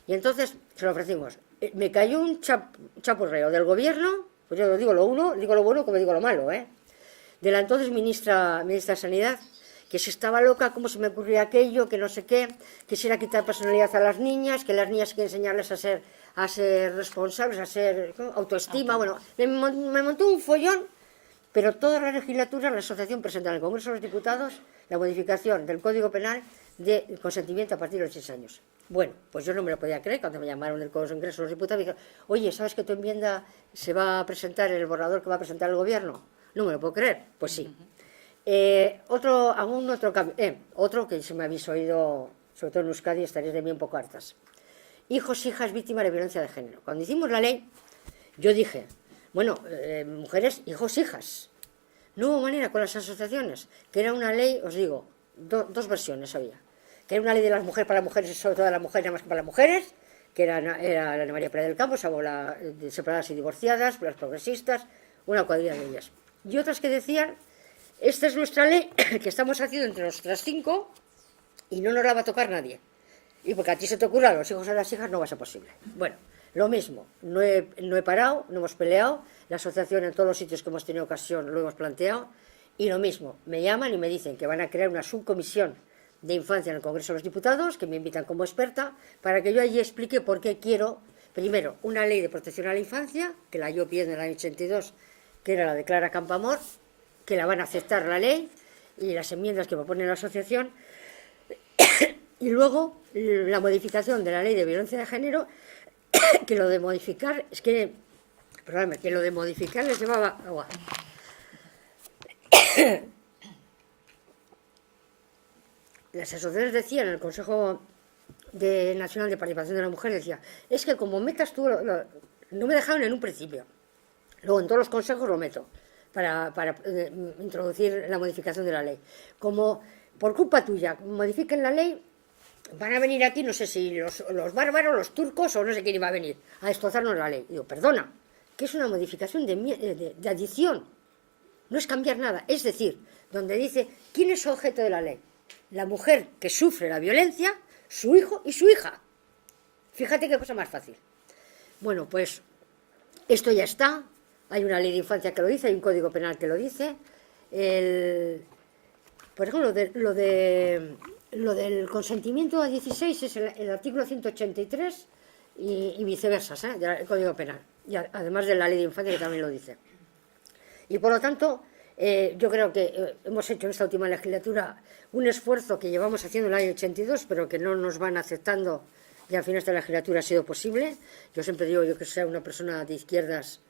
Y entonces se lo ofrecimos. Me cayó un chapurreo del gobierno, pues yo digo lo bueno como digo lo malo, de la entonces ministra de Sanidad, que se estaba loca, cómo se me ocurría aquello, que no sé qué, quisiera quitar personalidad a las niñas, que las niñas hay que enseñarles a ser responsables, a ser autoestima. Bueno, me montó un follón, pero toda la legislatura la asociación presenta en el Congreso de los Diputados la modificación del Código Penal de consentimiento a partir de los 6 años. Bueno, pues yo no me lo podía creer cuando me llamaron del Congreso de los Diputados y dijeron, oye, ¿sabes que tu enmienda se va a presentar en el borrador que va a presentar el gobierno? No me lo puedo creer. Pues sí. Otro cambio, otro que se me habéis oído, sobre todo en Euskadi, estaréis de mí un poco hartas. Hijos, hijas, víctimas de violencia de género. Cuando hicimos la ley, yo dije, bueno, mujeres, hijos, hijas. No hubo manera con las asociaciones, que era una ley, os digo, dos versiones había. Que era una ley de las mujeres para las mujeres, sobre todo de las mujeres, nada más que para las mujeres, que era la Ana María Pérez del Campo, de separadas y divorciadas, las progresistas, una cuadrilla de ellas. Y otras que decían, esta es nuestra ley que estamos haciendo entre nosotras 5 y no nos la va a tocar nadie. Y porque a ti se te ocurra a los hijos o a las hijas no va a ser posible. Bueno, lo mismo, no he parado, no hemos peleado, la asociación en todos los sitios que hemos tenido ocasión lo hemos planteado, y lo mismo, me llaman y me dicen que van a crear una subcomisión de infancia en el Congreso de los Diputados, que me invitan como experta, para que yo allí explique por qué quiero, primero, una ley de protección a la infancia, que la yo pido en el año 82, que era la de Clara Campoamor, que la van a aceptar la ley, y las enmiendas que propone la asociación, y luego la modificación de la ley de violencia de género, que lo de modificar, que lo de modificar les llevaba agua. Las asociaciones decían, en el Consejo Nacional de Participación de la Mujer, decía, es que como metas tú, no me dejaron en un principio, luego en todos los consejos lo meto, para introducir la modificación de la ley. Como por culpa tuya modifiquen la ley, van a venir aquí, no sé si los bárbaros, los turcos o no sé quién iba a venir, a destrozarnos la ley. Digo, perdona, que es una modificación de adición, no es cambiar nada. Es decir, donde dice, ¿quién es objeto de la ley? La mujer que sufre la violencia, su hijo y su hija. Fíjate qué cosa más fácil. Bueno, pues esto ya está. Hay una ley de infancia que lo dice, hay un código penal que lo dice. Por ejemplo, lo del consentimiento a 16 es el artículo 183 y viceversa, del Código Penal. Y además de la ley de infancia que también lo dice. Y por lo tanto, yo creo que hemos hecho en esta última legislatura un esfuerzo que llevamos haciendo en el año 82, pero que no nos van aceptando, y al final esta legislatura ha sido posible. Yo siempre digo, yo que sea una persona de izquierdas,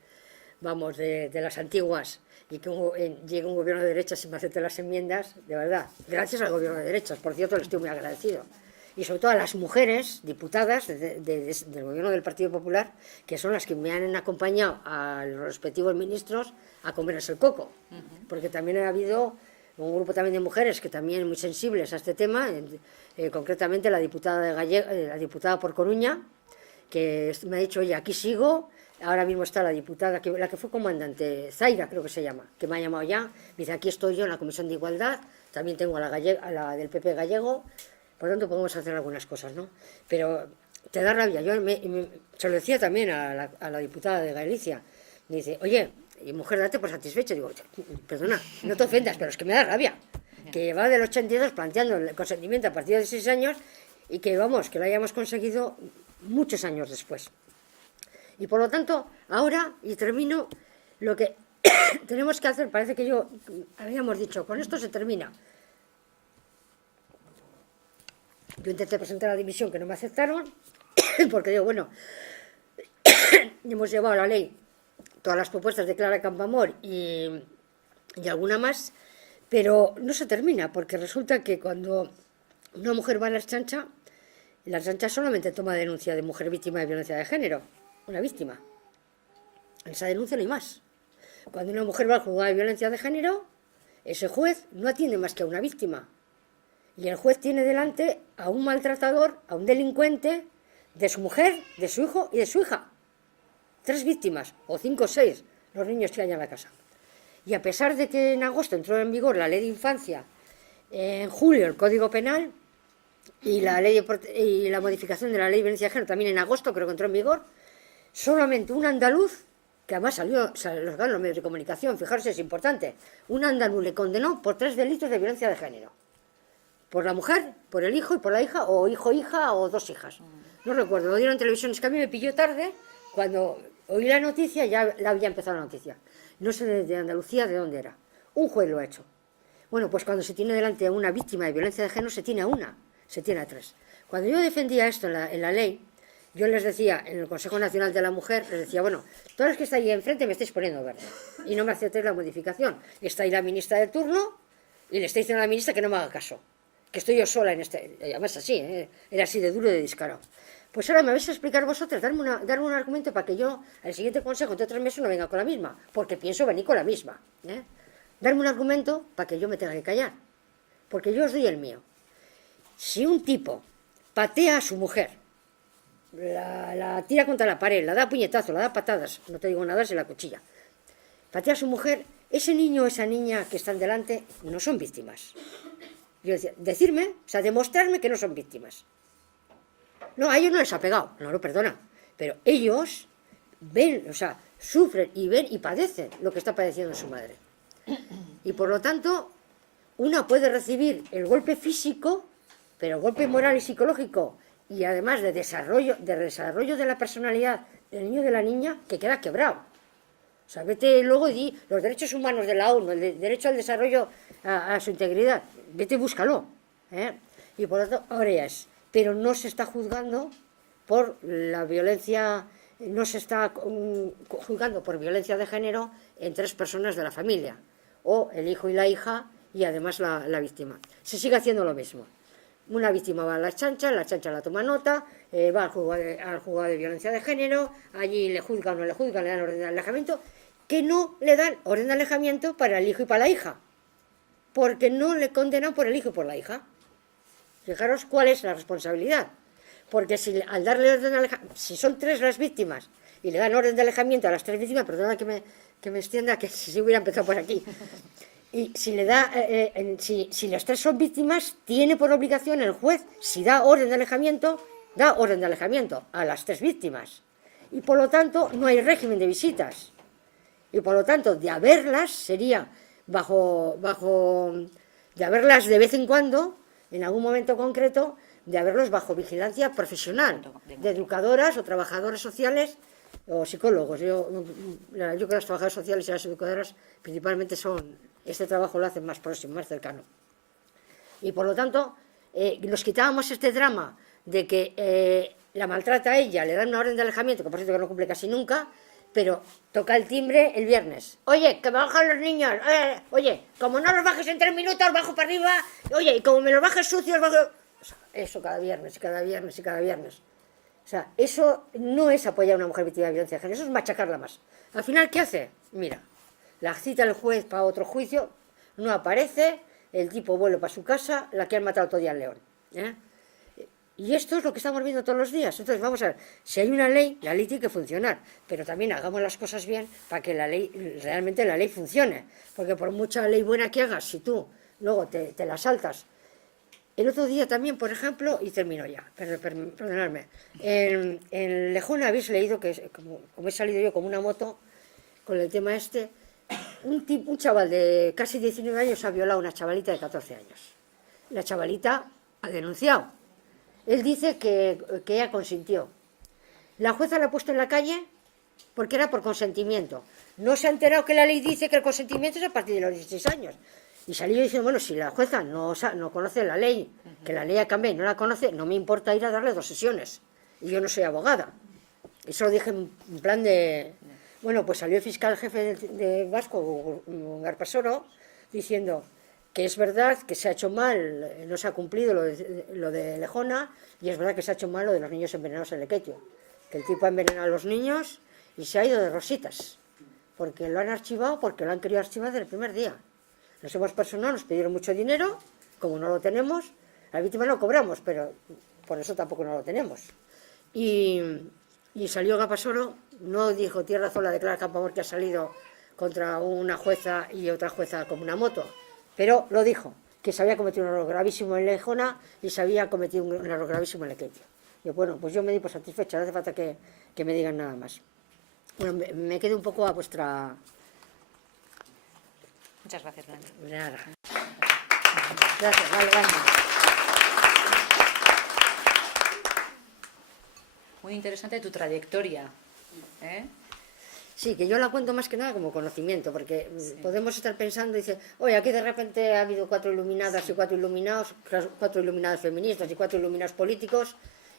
vamos, de las antiguas, y que llegue un gobierno de derechas y me acepte las enmiendas, de verdad, gracias al gobierno de derechas, por cierto, le estoy muy agradecido. Y sobre todo a las mujeres diputadas del gobierno del Partido Popular, que son las que me han acompañado a los respectivos ministros a comerles el coco. Porque también ha habido un grupo también de mujeres que también muy sensibles a este tema, concretamente la diputada por Coruña, que me ha dicho, oye, aquí sigo. Ahora mismo está la diputada, la que fue comandante, Zaira creo que se llama, que me ha llamado ya. Me dice, aquí estoy yo en la Comisión de Igualdad, también tengo a la del PP gallego, por lo tanto podemos hacer algunas cosas, ¿no? Pero te da rabia. Yo se lo decía también a la diputada de Galicia. Me dice, oye, y mujer, date por satisfecho. Digo, perdona, no te ofendas, pero es que me da rabia. Que llevaba del 82 planteando el consentimiento a partir de 6 años y que, vamos, que lo hayamos conseguido muchos años después. Y por lo tanto, ahora, y termino, lo que tenemos que hacer, parece que habíamos dicho, con esto se termina. Yo intenté presentar a la dimisión, que no me aceptaron, porque digo, bueno, hemos llevado a la ley todas las propuestas de Clara Campoamor y alguna más, pero no se termina, porque resulta que cuando una mujer va a la chancha solamente toma denuncia de mujer víctima de violencia de género. Una víctima. En esa denuncia no hay más. Cuando una mujer va al juzgado de violencia de género, ese juez no atiende más que a una víctima. Y el juez tiene delante a un maltratador, a un delincuente, de su mujer, de su hijo y de su hija. 3 víctimas, o 5 o 6, los niños que hay en la casa. Y a pesar de que en agosto entró en vigor la ley de infancia, en julio el Código Penal y la modificación de la ley de violencia de género también en agosto creo que entró en vigor, solamente un andaluz, que además salió, los ganan los medios de comunicación, fijarse, es importante, un andaluz le condenó por 3 delitos de violencia de género. Por la mujer, por el hijo y por la hija, o hijo-hija o 2 hijas. No recuerdo, lo dieron en televisión, es que a mí me pilló tarde, cuando oí la noticia ya la había empezado la noticia. No sé de Andalucía de dónde era. Un juez lo ha hecho. Bueno, pues cuando se tiene delante a una víctima de violencia de género, se tiene a una, se tiene a 3. Cuando yo defendía esto en la ley, yo les decía, en el Consejo Nacional de la Mujer, les decía, bueno, todos los que estáis ahí enfrente me estáis poniendo verde y no me aceptéis la modificación. Está ahí la ministra de turno y le estáis diciendo a la ministra que no me haga caso, que estoy yo sola en este... Además así, era así de duro y de descarado. Pues ahora me vais a explicar vosotros, darme un argumento para que yo al siguiente consejo, entre 3 meses, no venga con la misma, porque pienso venir con la misma. Darme un argumento para que yo me tenga que callar, porque yo os doy el mío. Si un tipo patea a su mujer, la tira contra la pared, la da puñetazo, la da patadas, no te digo nada, se la cuchilla, patea a su mujer, ese niño o esa niña que están delante no son víctimas. Yo decía, decirme, o sea, demostrarme que no son víctimas. No, a ellos no les ha pegado, no, perdona, pero ellos ven, o sea, sufren y ven y padecen lo que está padeciendo su madre. Y por lo tanto, una puede recibir el golpe físico, pero el golpe moral y psicológico, y además de desarrollo de la personalidad del niño y de la niña, que queda quebrado. O sea, vete luego y di los derechos humanos de la ONU, el derecho al desarrollo a su integridad, vete y búscalo. Y por lo tanto, ahora ya es. Pero no se está juzgando por la violencia, no se está juzgando por violencia de género en 3 personas de la familia, o el hijo y la hija, y además la víctima. Se sigue haciendo lo mismo. Una víctima va a la chancha la toma nota, va al juzgado de violencia de género, allí le juzgan o no le juzgan, le dan orden de alejamiento, que no le dan orden de alejamiento para el hijo y para la hija, porque no le condenan por el hijo y por la hija. Fijaros cuál es la responsabilidad. Porque si al darle orden de alejamiento, si son 3 las víctimas y le dan orden de alejamiento a las 3 víctimas, perdona que me extienda, que si hubiera empezado por aquí, y si le da, si las 3 son víctimas, tiene por obligación el juez, si da orden de alejamiento a las 3 víctimas. Y por lo tanto no hay régimen de visitas. Y por lo tanto, de haberlas, sería de haberlas de vez en cuando, en algún momento concreto, de haberlos bajo vigilancia profesional, de educadoras o trabajadoras sociales o psicólogos. Yo creo que las trabajadoras sociales y las educadoras principalmente este trabajo lo hacen más próximo, más cercano. Y por lo tanto, nos quitábamos este drama de que la maltrata a ella, le dan una orden de alejamiento, que por cierto que no cumple casi nunca, pero toca el timbre el viernes. Oye, que me bajan los niños. Oye, como no los bajes en 3 minutos, bajo para arriba. Oye, y como me los bajes sucios, bajo... O sea, eso cada viernes, cada viernes y cada viernes. O sea, eso no es apoyar a una mujer víctima de violencia de género, eso es machacarla más. Al final, ¿qué hace? Mira, la cita el juez para otro juicio, no aparece, el tipo vuelve para su casa, la que han matado todo día al león. Y esto es lo que estamos viendo todos los días. Entonces, vamos a ver, si hay una ley, la ley tiene que funcionar, pero también hagamos las cosas bien para que realmente la ley funcione. Porque por mucha ley buena que hagas, si tú luego te la saltas. El otro día también, por ejemplo, y termino ya, perdonadme, en Lejona habéis leído que, como he salido yo como una moto con el tema este, un chaval de casi 19 años ha violado a una chavalita de 14 años. La chavalita ha denunciado. Él dice que ella consintió. La jueza la ha puesto en la calle porque era por consentimiento. No se ha enterado que la ley dice que el consentimiento es a partir de los 16 años. Y salió diciendo, bueno, si la jueza no conoce la ley, que la ley ha cambiado y no la conoce, no me importa ir a darle 2 sesiones. Y yo no soy abogada. Eso lo dije en plan de... Bueno, pues salió el fiscal jefe de Vasco, Garpasoro, diciendo que es verdad que se ha hecho mal, no se ha cumplido lo de Lejona, y es verdad que se ha hecho mal lo de los niños envenenados en Lequeitio. Que el tipo ha envenenado a los niños y se ha ido de rositas. Porque lo han archivado, porque lo han querido archivar desde el primer día. Nos hemos personado, nos pidieron mucho dinero, como no lo tenemos, a la víctima no cobramos, pero por eso tampoco no lo tenemos. Y salió Garpasoro, no dijo, tiene razón la declara Campoamor que ha salido contra una jueza y otra jueza como una moto, pero lo dijo, que se había cometido un error gravísimo en Lejona y se había cometido un error gravísimo en Lequeitio. Y bueno, pues yo me di por satisfecha, no hace falta que me digan nada más. Bueno, me quedo un poco a vuestra... Muchas gracias, Blanca. Nada. Gracias, vale. Muy interesante tu trayectoria. Sí, que yo la cuento más que nada como conocimiento, porque podemos estar pensando, dice, oye, aquí de repente ha habido 4 iluminadas y 4 iluminados, 4 iluminados feministas y 4 iluminados políticos,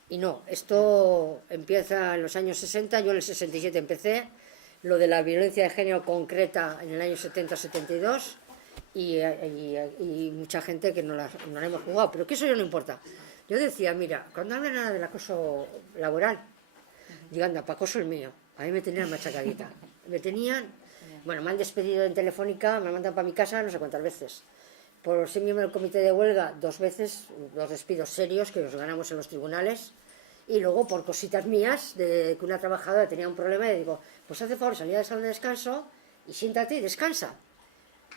y no, esto empieza en los años 60, yo en el 67 empecé, lo de la violencia de género concreta en el año 70-72, y mucha gente que no la hemos jugado, pero que eso ya no importa. Yo decía, mira, cuando hablan del acoso laboral, digo, anda, para acoso el mío. A mí me tenían machacadita. Me han despedido en Telefónica, me mandan para mi casa no sé cuántas veces. Por ser miembro del comité de huelga, 2 veces, 2 despidos serios que los ganamos en los tribunales. Y luego por cositas mías, de que una trabajadora tenía un problema, y digo, pues hace favor, salí del salón de descanso y siéntate y descansa.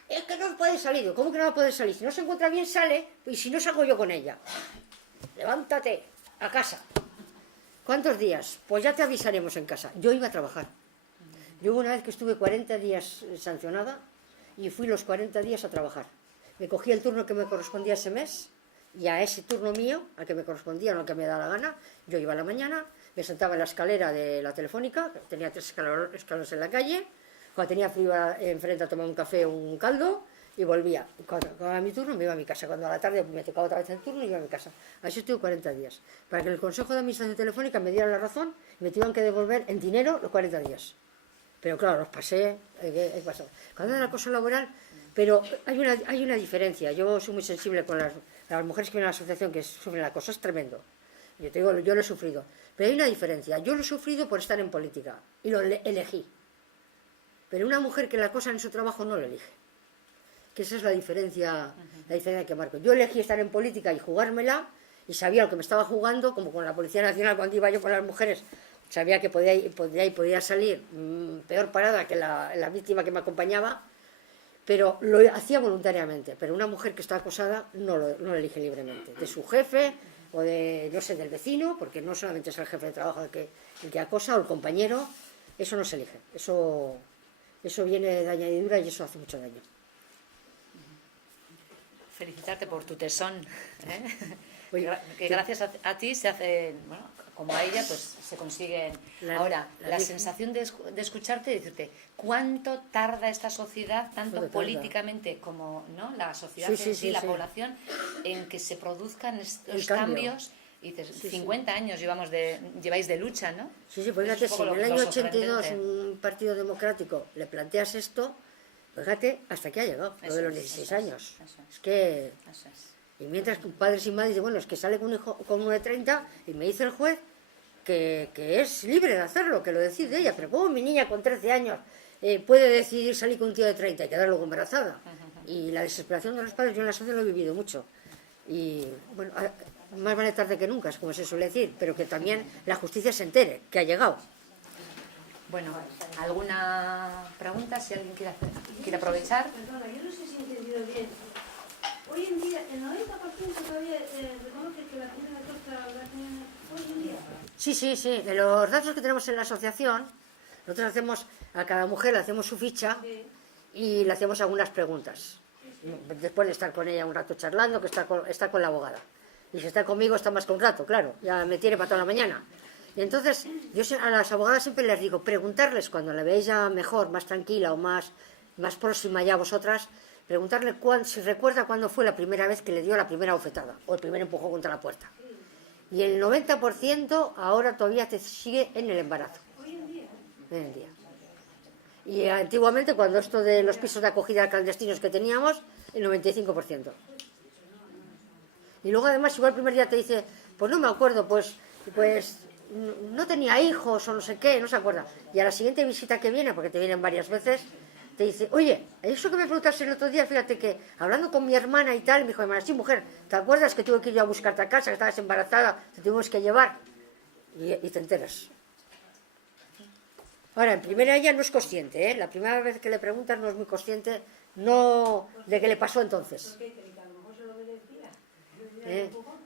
Es que no puede salir. Digo, ¿cómo que no puede salir? Si no se encuentra bien, sale, y si no, salgo yo con ella. Levántate, a casa. ¿Cuántos días? Pues ya te avisaremos en casa. Yo iba a trabajar. Yo hubo una vez que estuve 40 días sancionada y fui los 40 días a trabajar. Me cogí el turno que me correspondía ese mes y a ese turno mío, al que me correspondía, no al que me daba la gana, yo iba a la mañana, me sentaba en la escalera de la Telefónica, tenía 3 escalones en la calle, cuando tenía frío enfrente a tomar un café o un caldo, y volvía. Cuando acababa mi turno me iba a mi casa. Cuando a la tarde me tocaba otra vez el turno y iba a mi casa. Así estuve 40 días. Para que el Consejo de Administración Telefónica me diera la razón, me tuvieron que devolver en dinero los 40 días. Pero claro, los pasé. Cuando era acoso laboral, pero hay una diferencia. Yo soy muy sensible con las mujeres que vienen a la asociación que sufren el acoso, es tremendo. Yo te digo, yo lo he sufrido. Pero hay una diferencia. Yo lo he sufrido por estar en política y lo elegí. Pero una mujer que la acosa en su trabajo no lo elige. que esa es la diferencia que marco. Yo elegí estar en política y jugármela, y sabía lo que me estaba jugando, como con la Policía Nacional cuando iba yo con las mujeres, sabía que podía salir peor parada que la víctima que me acompañaba, pero lo hacía voluntariamente. Pero una mujer que está acosada no lo elige libremente, de su jefe o de, no sé, del vecino, porque no solamente es el jefe de trabajo el que acosa, o el compañero, eso no se elige, eso viene de añadidura y eso hace mucho daño. Felicitarte por tu tesón, ¿eh? Oye, que gracias a ti se hacen, bueno, como a ella, pues se consiguen. Ahora, la sensación de escucharte y decirte, ¿cuánto tarda esta sociedad, tanto políticamente como, ¿no?, la sociedad en sí, la población, en que se produzcan estos cambios? Y dices, 50 años lleváis de lucha, ¿no? Sí, pues fíjate, si en el año 82 un partido democrático le planteas esto, fíjate hasta que ha llegado, lo de los 16 años. Es que... Y mientras que padres y madres dicen, bueno, es que sale con un hijo con uno de 30 y me dice el juez que es libre de hacerlo, que lo decide ella, pero ¿cómo mi niña con 13 años puede decidir salir con un tío de 30 y quedar luego embarazada? Y la desesperación de los padres, yo en la sociedad lo he vivido mucho. Y bueno, más vale tarde que nunca, es como se suele decir, pero que también la justicia se entere que ha llegado. Bueno, ¿alguna pregunta? Si alguien quiere aprovechar. Perdona, yo no sé si he entendido bien. Hoy en día, el 90% todavía reconoce que la primera cosa la tiene hoy en día. Sí. De los datos que tenemos en la asociación, nosotros hacemos, a cada mujer le hacemos su ficha y le hacemos algunas preguntas. Después de estar con ella un rato charlando, que está con la abogada. Y si está conmigo está más que un rato, claro, ya me tiene para toda la mañana. Y entonces, yo a las abogadas siempre les digo, preguntarles cuando la veáis ya mejor, más tranquila o más próxima ya a vosotras, preguntarle si recuerda cuándo fue la primera vez que le dio la primera bofetada o el primer empujón contra la puerta. Y el 90% ahora todavía te sigue en el embarazo. Hoy en día. En el día. Y antiguamente, cuando esto de los pisos de acogida clandestinos que teníamos, el 95%. Y luego además, igual el primer día te dice, pues no me acuerdo, pues no tenía hijos o no sé qué, no se acuerda. Y a la siguiente visita que viene, porque te vienen varias veces, te dice, oye, eso que me preguntaste el otro día, fíjate que hablando con mi hermana y tal, me dijo, hermana, sí, mujer, ¿te acuerdas que tuve que ir yo a buscarte a casa, que estabas embarazada, te tuvimos que llevar? Y te enteras. Ahora, en primera ella no es consciente, ¿eh? La primera vez que le preguntas no es muy consciente, no de qué le pasó entonces.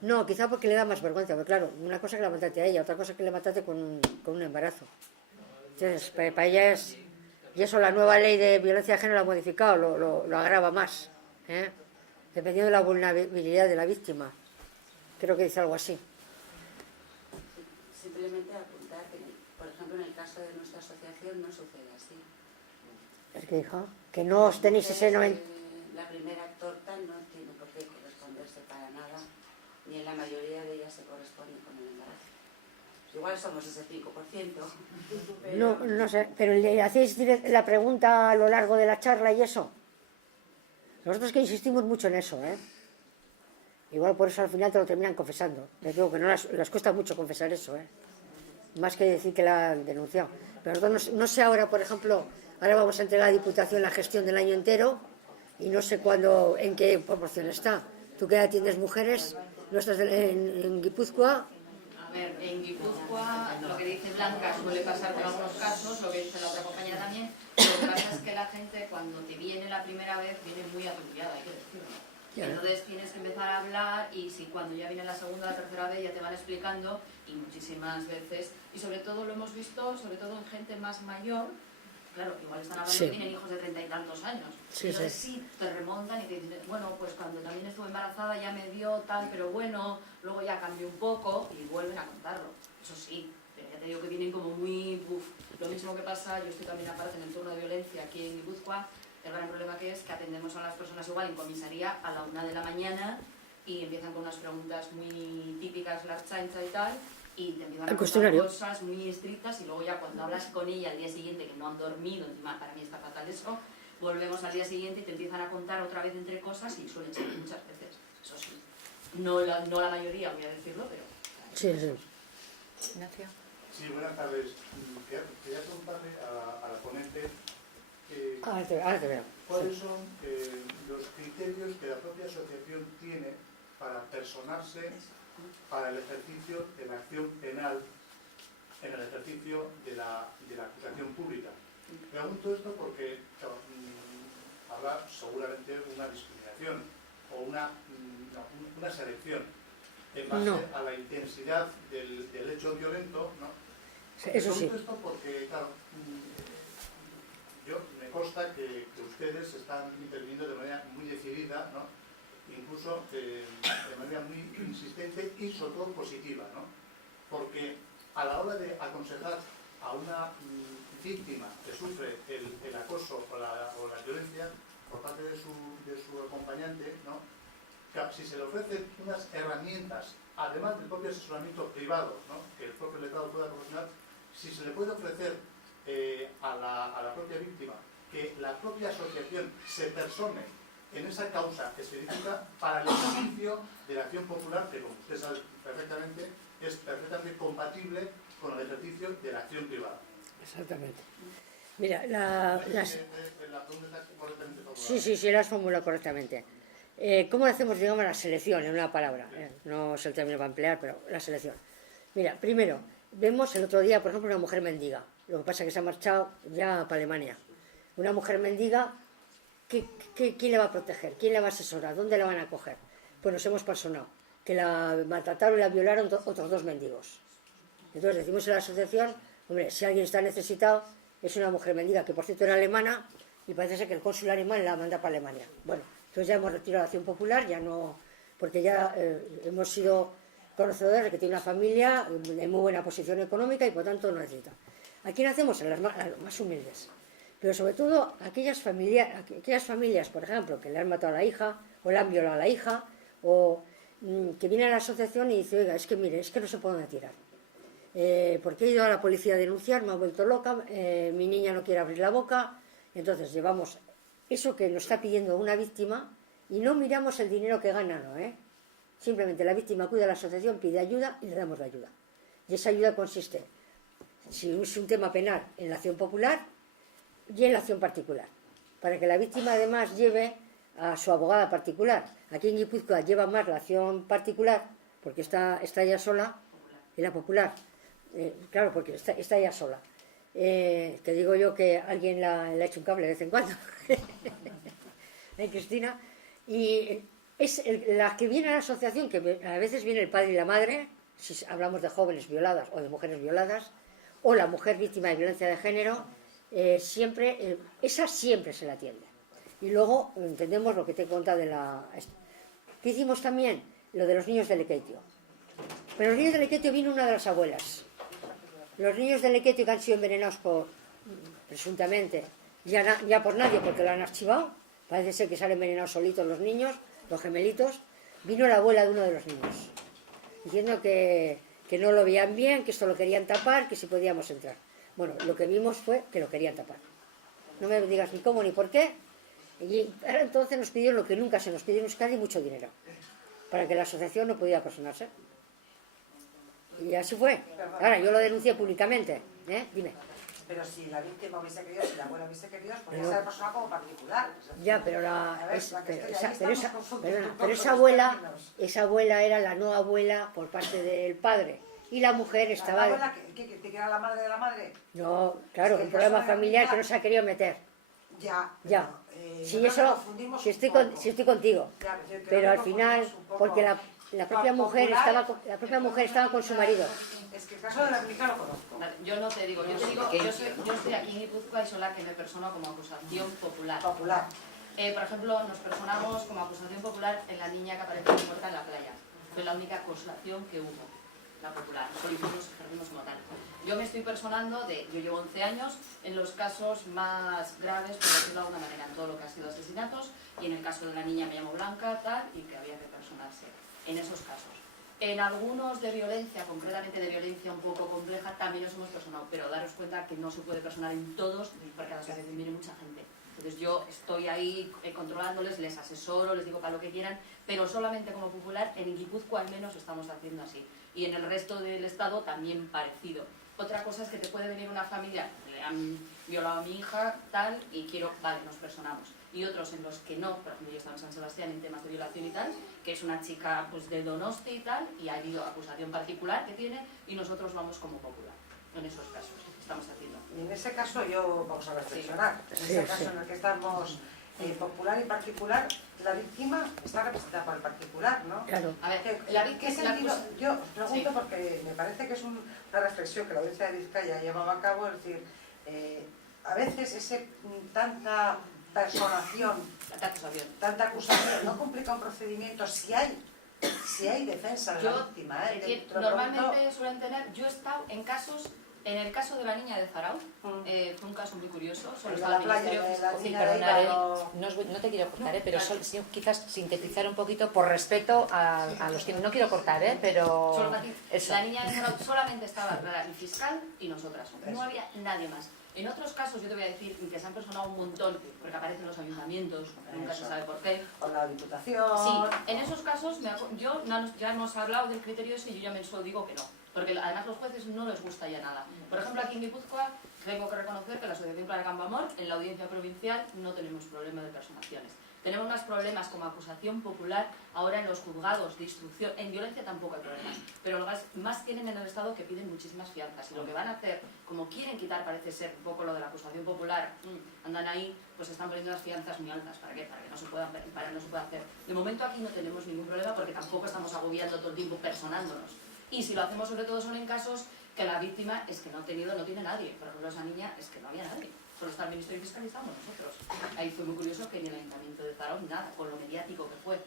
No, quizá porque le da más vergüenza, porque claro, una cosa que la mataste a ella, otra cosa que le mataste con un embarazo. Entonces, para ella es... Y eso la nueva ley de violencia de género lo ha modificado, lo agrava más, ¿eh? Dependiendo de la vulnerabilidad de la víctima. Creo que dice algo así. Simplemente apuntar que, por ejemplo, en el caso de nuestra asociación no sucede así. ¿El que dijo? Que no os tenéis ese 90... La primera torta no tiene por qué corresponderse para nada, ni en la mayoría de ellas se corresponde con el embarazo. Igual somos ese 5%. Pero... No sé, pero ¿le hacéis la pregunta a lo largo de la charla y eso? Nosotros que insistimos mucho en eso, ¿eh? Igual por eso al final te lo terminan confesando. Les digo que no les cuesta mucho confesar eso, ¿eh? Más que decir que la han denunciado. Pero nosotros no sé ahora, por ejemplo, ahora vamos a entregar a la Diputación la gestión del año entero y no sé cuándo, en qué proporción está. Tú que atiendes mujeres, no estás en Guipúzcoa. A ver, en Guipúzcoa lo que dice Blanca suele pasar con algunos casos, lo que dice la otra compañera también. Lo que pasa es que la gente cuando te viene la primera vez viene muy atropellada, hay que decirlo. Entonces tienes que empezar a hablar y si cuando ya viene la segunda o la tercera vez ya te van explicando y muchísimas veces. Y sobre todo lo hemos visto, sobre todo en gente más mayor. Claro, igual están hablando que tienen hijos de 30 y tantos años. Entonces sí, te remontan y te dicen, bueno, pues cuando también estuve embarazada ya me dio tal, pero bueno, luego ya cambió un poco y vuelven a contarlo. Eso sí, pero ya te digo que vienen como muy... Lo mismo que pasa, yo estoy también aparte en el turno de violencia aquí en Guipúzcoa, el gran problema que es que atendemos a las personas igual en comisaría a la 1 de la mañana y empiezan con unas preguntas muy típicas, las chancha y tal, y te empiezan a contar cosas muy estrictas y luego ya cuando hablas con ella al día siguiente, que no han dormido, encima para mí está fatal eso, volvemos al día siguiente y te empiezan a contar otra vez entre cosas y suelen ser muchas veces, eso sí. No la mayoría, voy a decirlo, pero... Sí. Ignacio. Sí, buenas tardes. Quería preguntarle a la ponente ahora te veo. ¿Cuáles son los criterios que la propia asociación tiene para personarse para el ejercicio de la acción penal en el ejercicio de la acusación pública? Pregunto esto porque claro, habrá seguramente una discriminación o una selección en base a la intensidad del hecho violento, ¿no? Eso sí. Pregunto esto porque, claro, me consta que ustedes están interviniendo de manera muy decidida, ¿no? Incluso de manera muy insistente y sobre todo positiva, ¿no? Porque a la hora de aconsejar a una víctima que sufre el acoso o la violencia por parte de su acompañante, ¿no? Claro, si se le ofrecen unas herramientas, además del propio asesoramiento privado, ¿no? Que el propio letrado pueda proporcionar, si se le puede ofrecer a la propia víctima que la propia asociación se persone en esa causa específica para el ejercicio de la acción popular, que como usted sabe perfectamente, es perfectamente compatible con el ejercicio de la acción privada. Exactamente. Mira, la pregunta está correctamente formulada. Sí, la has formulado correctamente. ¿Cómo hacemos, digamos, la selección en una palabra? No es el término para emplear, pero la selección. Mira, primero, vemos el otro día, por ejemplo, una mujer mendiga. Lo que pasa es que se ha marchado ya para Alemania. Una mujer mendiga, ¿quién le va a proteger? ¿Quién le va a asesorar? ¿Dónde la van a coger? Pues nos hemos personado. Que la maltrataron y la violaron otros 2 mendigos. Entonces decimos en la asociación, hombre, si alguien está necesitado, es una mujer mendiga, que por cierto era alemana, y parece ser que el cónsul alemán la manda para Alemania. Bueno, entonces ya hemos retirado la acción popular, ya no, porque ya hemos sido conocedores de que tiene una familia de muy buena posición económica y por tanto no necesita. ¿A quién hacemos? A los más humildes. Pero sobre todo aquellas familias, por ejemplo, que le han matado a la hija, o le han violado a la hija, o que viene a la asociación y dice, oiga, es que mire, es que no se puede tirar. Porque he ido a la policía a denunciar, me ha vuelto loca, mi niña no quiere abrir la boca. Entonces llevamos eso que nos está pidiendo una víctima y no miramos el dinero que gana, ¿no? Simplemente la víctima acude a la asociación, pide ayuda y le damos la ayuda. Y esa ayuda consiste, si es un tema penal, en la acción popular y en la acción particular, para que la víctima además lleve a su abogada particular. Aquí en Guipúzcoa lleva más la acción particular, porque está ella sola, y la popular, claro, porque está ella sola. Que digo yo que alguien le ha hecho un cable de vez en cuando, Cristina, y es la que viene a la asociación, que a veces viene el padre y la madre, si hablamos de jóvenes violadas o de mujeres violadas, o la mujer víctima de violencia de género, esa siempre se la atiende. Y luego entendemos lo que te he contado de la... ¿Qué hicimos también? Lo de los niños de Lequeitio. Pero los niños de Lequeitio vino una de las abuelas. Los niños de Lequeitio que han sido envenenados presuntamente, ya por nadie, porque lo han archivado, parece ser que salen envenenados solitos los niños, los gemelitos, vino la abuela de uno de los niños, diciendo que no lo veían bien, que esto lo querían tapar, que si podíamos entrar. Bueno, lo que vimos fue que lo querían tapar. No me digas ni cómo ni por qué. Y entonces nos pidieron lo que nunca se nos pidió en Euskadi, mucho dinero, para que la asociación no pudiera personarse. Y así fue. Ahora, yo lo denuncié públicamente. Dime. Pero si la víctima hubiese querido, si la abuela hubiese querido, podría ser persona como particular. Ya, pero esa abuela era la no abuela por parte del padre. Y la mujer estaba... ¿La abuela que era la madre de la madre? No, claro, un problema familiar que no se ha querido meter. Ya. Si estoy contigo. Pero al final, porque la propia mujer estaba con su marido. Es que el caso de la clínica lo conozco. Yo no te digo, yo estoy aquí en Guipúzcoa y soy la que me persono como acusación popular. Por ejemplo, nos personamos como acusación popular en la niña que apareció muerta en la playa. Fue la única acusación que hubo, la popular. Nosotros nos ejercimos como tal. Yo me estoy personando yo llevo 11 años en los casos más graves, por decirlo de alguna manera, en todo lo que ha sido asesinatos, y en el caso de la niña me llamo Blanca, tal, y que había que personarse. En esos casos. En algunos de violencia, concretamente de violencia un poco compleja, también nos hemos personado, pero daros cuenta que no se puede personar en todos, porque a la asociación viene mucha gente. Entonces yo estoy ahí controlándoles, les asesoro, les digo para lo que quieran, pero solamente como popular, en Guipúzcoa al menos estamos haciendo así. Y en el resto del estado también parecido. Otra cosa es que te puede venir una familia, le han violado a mi hija, tal, y quiero, vale, nos personamos. Y otros en los que no, por ejemplo, yo estaba en San Sebastián en temas de violación y tal, que es una chica pues de Donosti y tal, y ha habido acusación particular que tiene, y nosotros vamos como popular. En esos casos estamos haciendo. Y en ese caso yo, vamos a reflexionar, en ese caso en el que estamos popular y particular, la víctima está representada por el particular, ¿no? Claro. A ver, ¿Qué sentido? Yo os pregunto porque me parece que es una reflexión que la Audiencia de Vizcaya ha llevado a cabo, es decir, a veces tanta personación, tanta acusación, no complica un procedimiento si hay defensa de la víctima. Normalmente suelen tener, yo he estado en casos, en el caso de la niña de Zarauz, fue un caso muy curioso, solo De estaba la el playa, Ministerio de la Fiscal. Sí, niña de perdonad, Íbaro. no te quiero cortar, pero quizás sintetizar un poquito por respeto a los que no quiero cortar, pero Solo para ti. eso. La niña de Zarauz solamente estaba el fiscal y nosotras, no había nadie más. En otros casos, yo te voy a decir que se han personado un montón, porque aparecen los ayuntamientos, nunca se sabe por qué. O la Diputación. Sí, en esos casos, ya hemos hablado del criterio ese y yo ya me digo que no. Porque además a los jueces no les gusta ya nada. Por ejemplo, aquí en Guipúzcoa tengo que reconocer que la Asociación Clara Campoamor, en la audiencia provincial, no tenemos problema de personaciones. Tenemos más problemas como acusación popular ahora en los juzgados de instrucción. En violencia tampoco hay problemas, pero lo más tienen en el Estado que piden muchísimas fianzas. Y lo que van a hacer, como quieren quitar, parece ser un poco lo de la acusación popular, andan ahí, pues están poniendo las fianzas muy altas. ¿Para qué? Para que no se pueda hacer. De momento aquí no tenemos ningún problema porque tampoco estamos agobiando todo el tiempo personándonos. Y si lo hacemos sobre todo son en casos que la víctima es que no tiene nadie. Por ejemplo, esa niña es que no había nadie. Solo está el Ministerio Fiscal y estamos nosotros. Ahí fue muy curioso que ni el Ayuntamiento de Zarauz, nada, con lo mediático que fue.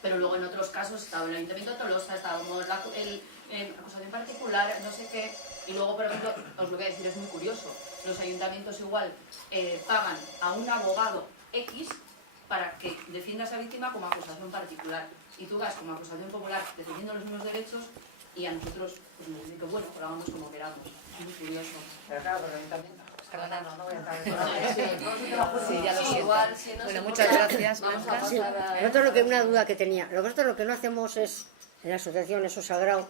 Pero luego en otros casos estaba el Ayuntamiento de Tolosa, estábamos la acusación particular, no sé qué. Y luego, por ejemplo, os lo voy a decir, es muy curioso. Los ayuntamientos igual pagan a un abogado X para que defienda a esa víctima como acusación particular. Y tú vas como acusación popular defendiendo los mismos derechos y a nosotros pues nos dicen que bueno, que lo hagamos como queramos. Es muy curioso. Pero claro, pero el Ayuntamiento. Perdona, no voy a entrar en Sí, ya lo siento. Igual, si no Bueno, se muchas puede, gracias, vamos a Blanca. Sí, pasar a- nosotros una duda que tenía. Nosotros lo que no hacemos es, en la asociación Eso Sagrado,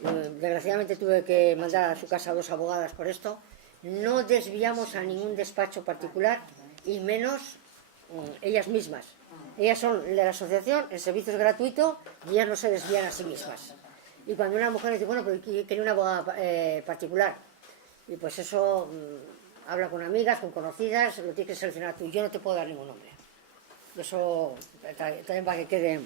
desgraciadamente tuve que mandar a su casa a 2 abogadas por esto, no desviamos a ningún despacho particular y menos ellas mismas. Ellas son de la asociación, el servicio es gratuito y ellas no se desvían a sí mismas. Y cuando una mujer dice, bueno, pero quería una abogada particular, y pues eso habla con amigas, con conocidas, lo tienes que seleccionar tú. Yo no te puedo dar ningún nombre. Eso también para que quede